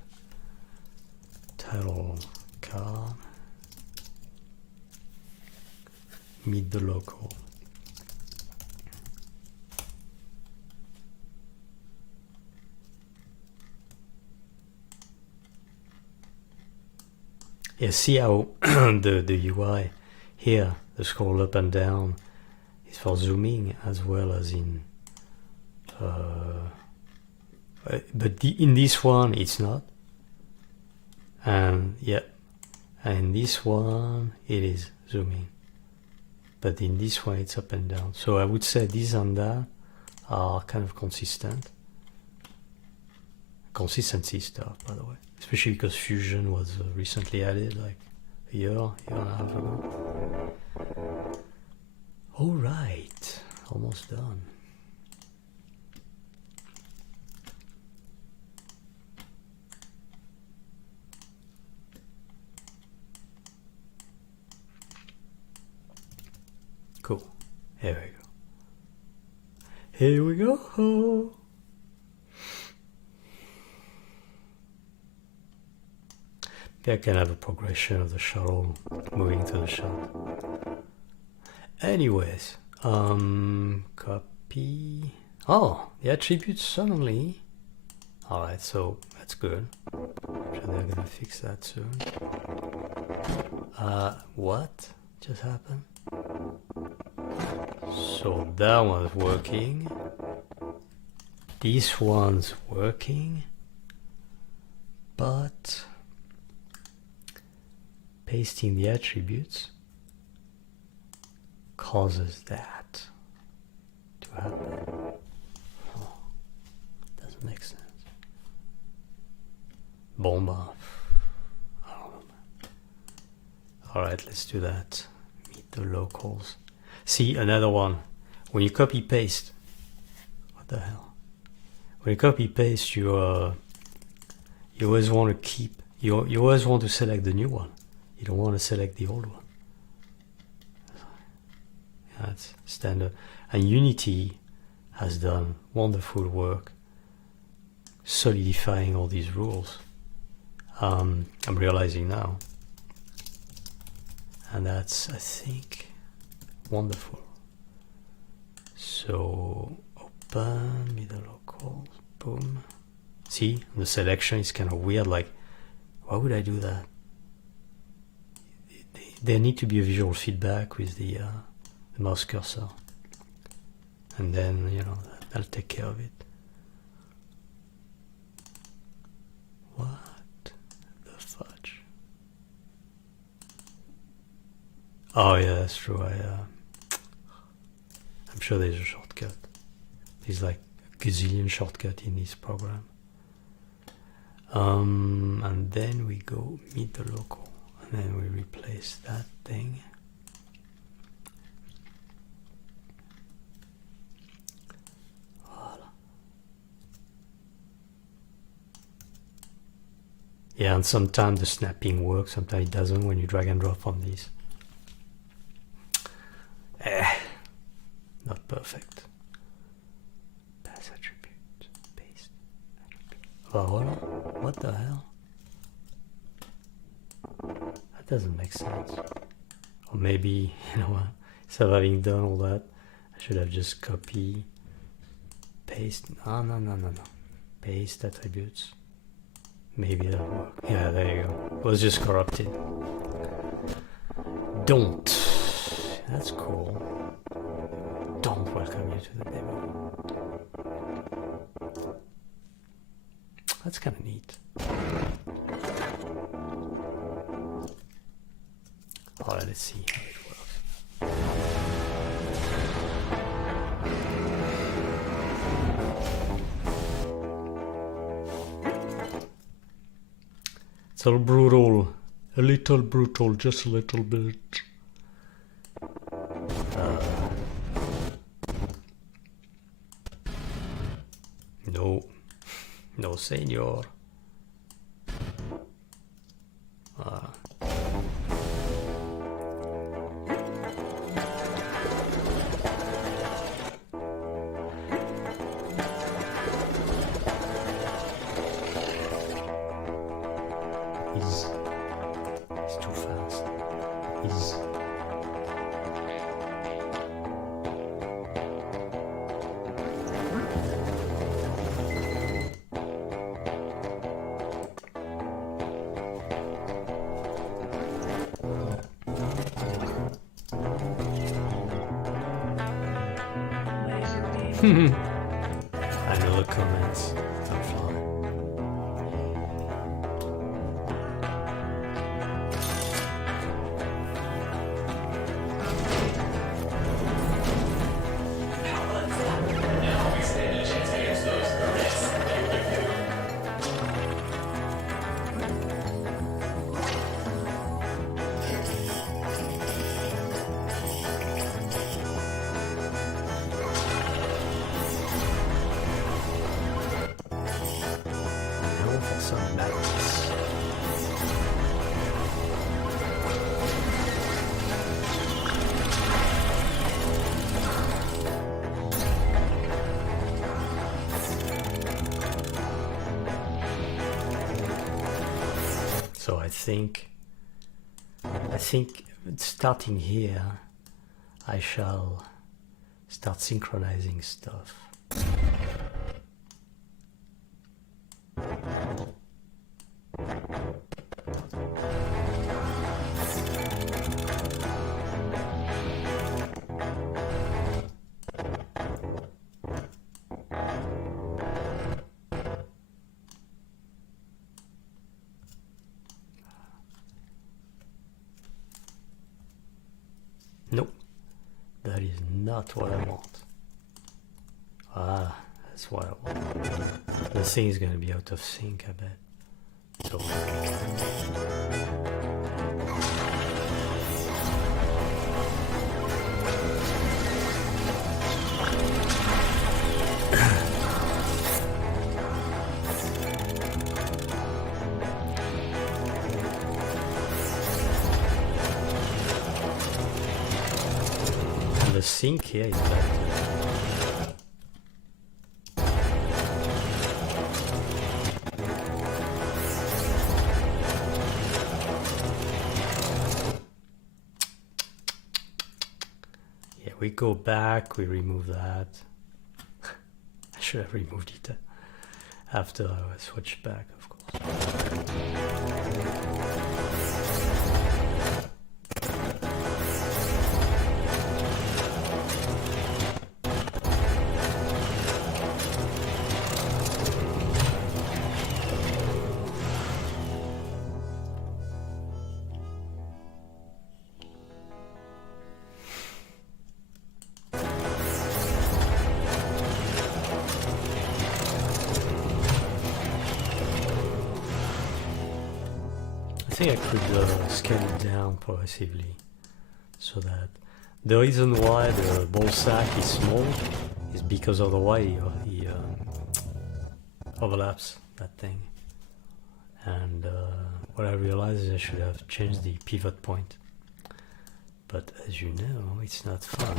Title card. Meet the local. Yeah, see how the UI here, the scroll up and down, is for zooming as well as in. But in this one it's not. And yeah, and this one it is zooming. But in this one it's up and down. So I would say this and that are kind of consistent. Consistency stuff, by the way. Especially because Fusion was recently added, like a year and a half ago. Alright, almost done. Cool. Here we go. Here we go. I can have a progression of the shuttle moving to the shuttle. Anyways, copy. Oh, the attributes suddenly. Alright, so that's good. I'm sure they're gonna fix that soon. What just happened? So that one's working. This one's working. But pasting the attributes causes that to happen. Oh, doesn't make sense. Bomba. I don't know. Alright, let's do that. Meet the locals. See, another one. When you copy paste, what the hell? When you copy paste, you always want to keep. You always want to select the new one. You don't want to select the old one. That's standard. And Unity has done wonderful work solidifying all these rules. I'm realizing now. And that's, I think, wonderful. So, open, middle locals, boom. See, the selection is kind of weird, like, why would I do that? There need to be a visual feedback with the mouse cursor, and then that'll take care of it. What the fudge? Oh yeah, that's true. I'm sure there's a shortcut. There's like a gazillion shortcut in this program. And then we go meet the local. And then we replace that thing. Voila. Yeah, and sometimes the snapping works, sometimes it doesn't when you drag and drop on these. Not perfect. Pass attribute, paste attribute. Voila. What the hell? That doesn't make sense. Or maybe, what, instead of having done all that, I should have just copy, paste. No. Paste attributes. Maybe that'll work. Yeah, there you go. It was just corrupted. Don't. That's cool. Don't welcome you to the demo. That's kind of neat. Alright, let's see how it works. It's all brutal. A little brutal, just a little bit. No, senor. He's too fast. I know the comments are fine. Now for some madness. So I think starting here, I shall start synchronizing stuff. Nope, that is not what I want. Ah, that's what I want. The thing is gonna be out of sync, I bet. So. The sync here is bad. Yeah, we go back, we remove that. I should have removed it after I switched back, of course. I think I could scale it down progressively so that the reason why the ball sack is small is because of the way he overlaps that thing. And what I realized is I should have changed the pivot point. But as you know, it's not fun.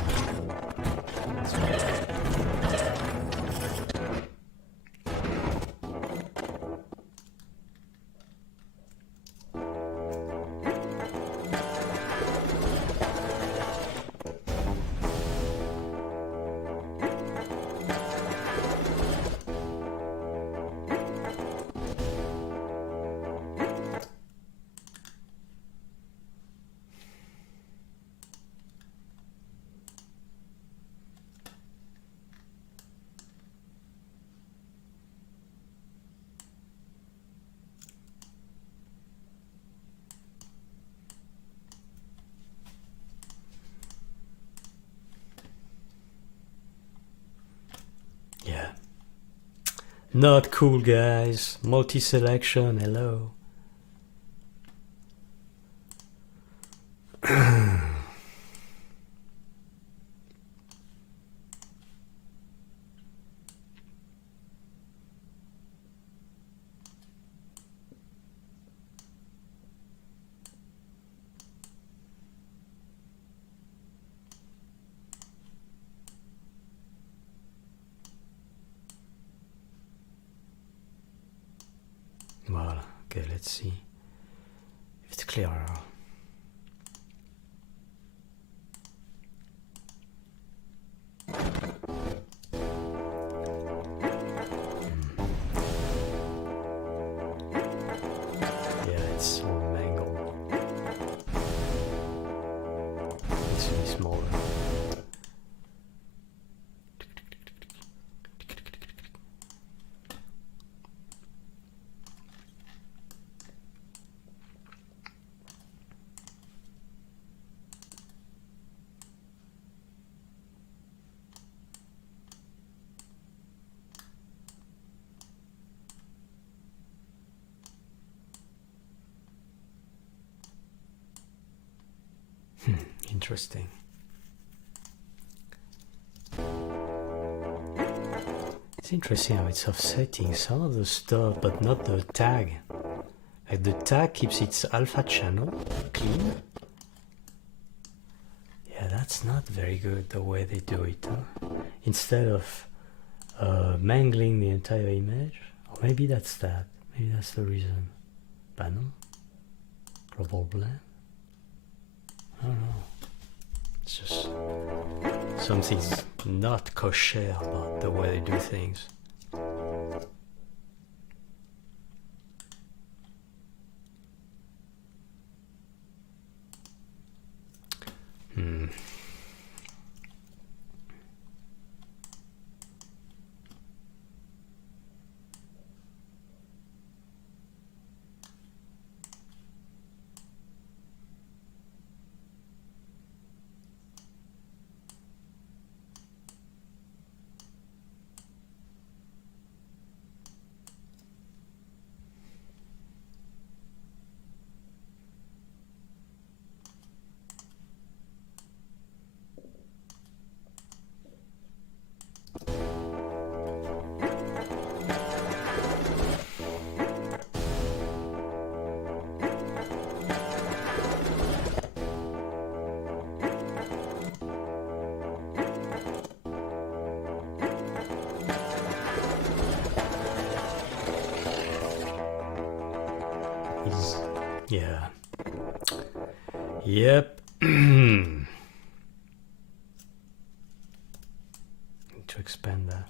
Yeah. Not cool, guys. Multi-selection, hello. Voilà, okay, let's see if it's clearer. Yeah, it's all mangled. It's really smaller. Interesting. It's interesting how it's offsetting some of the stuff, but not the tag. Like the tag keeps its alpha channel clean. Yeah, that's not very good the way they do it. Huh? Instead of mangling the entire image, or maybe that's that. Maybe that's the reason. But no. Global blend. I don't know. It's just something's not kosher about the way they do things. Yeah. Yep. Need to expand that.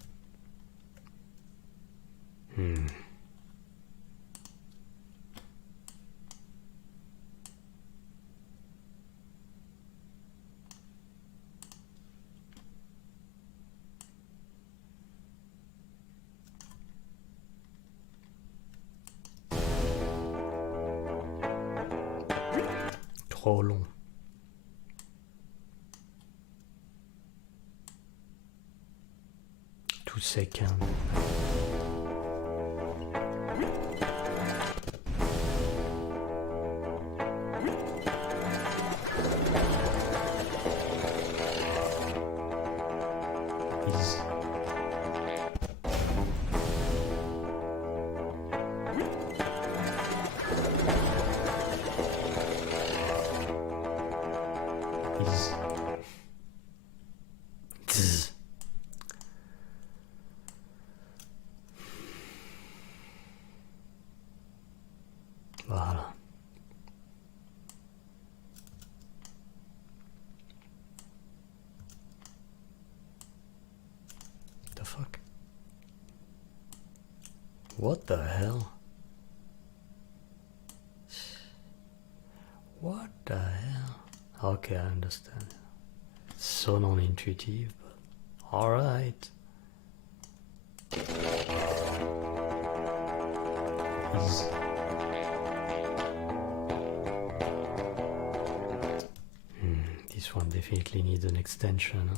Trop long. Tout secondes. Voilà. The fuck? What the hell? What the hell? Okay, I understand. It's so non-intuitive, but alright. This one definitely needs an extension. Huh?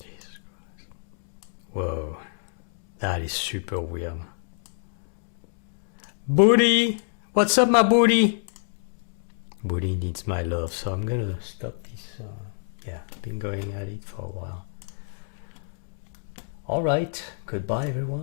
Jesus Christ. Whoa. That is super weird. Booty! What's up, my booty? Booty needs my love, so I'm gonna stop this. Yeah, been going at it for a while. Alright, goodbye everyone.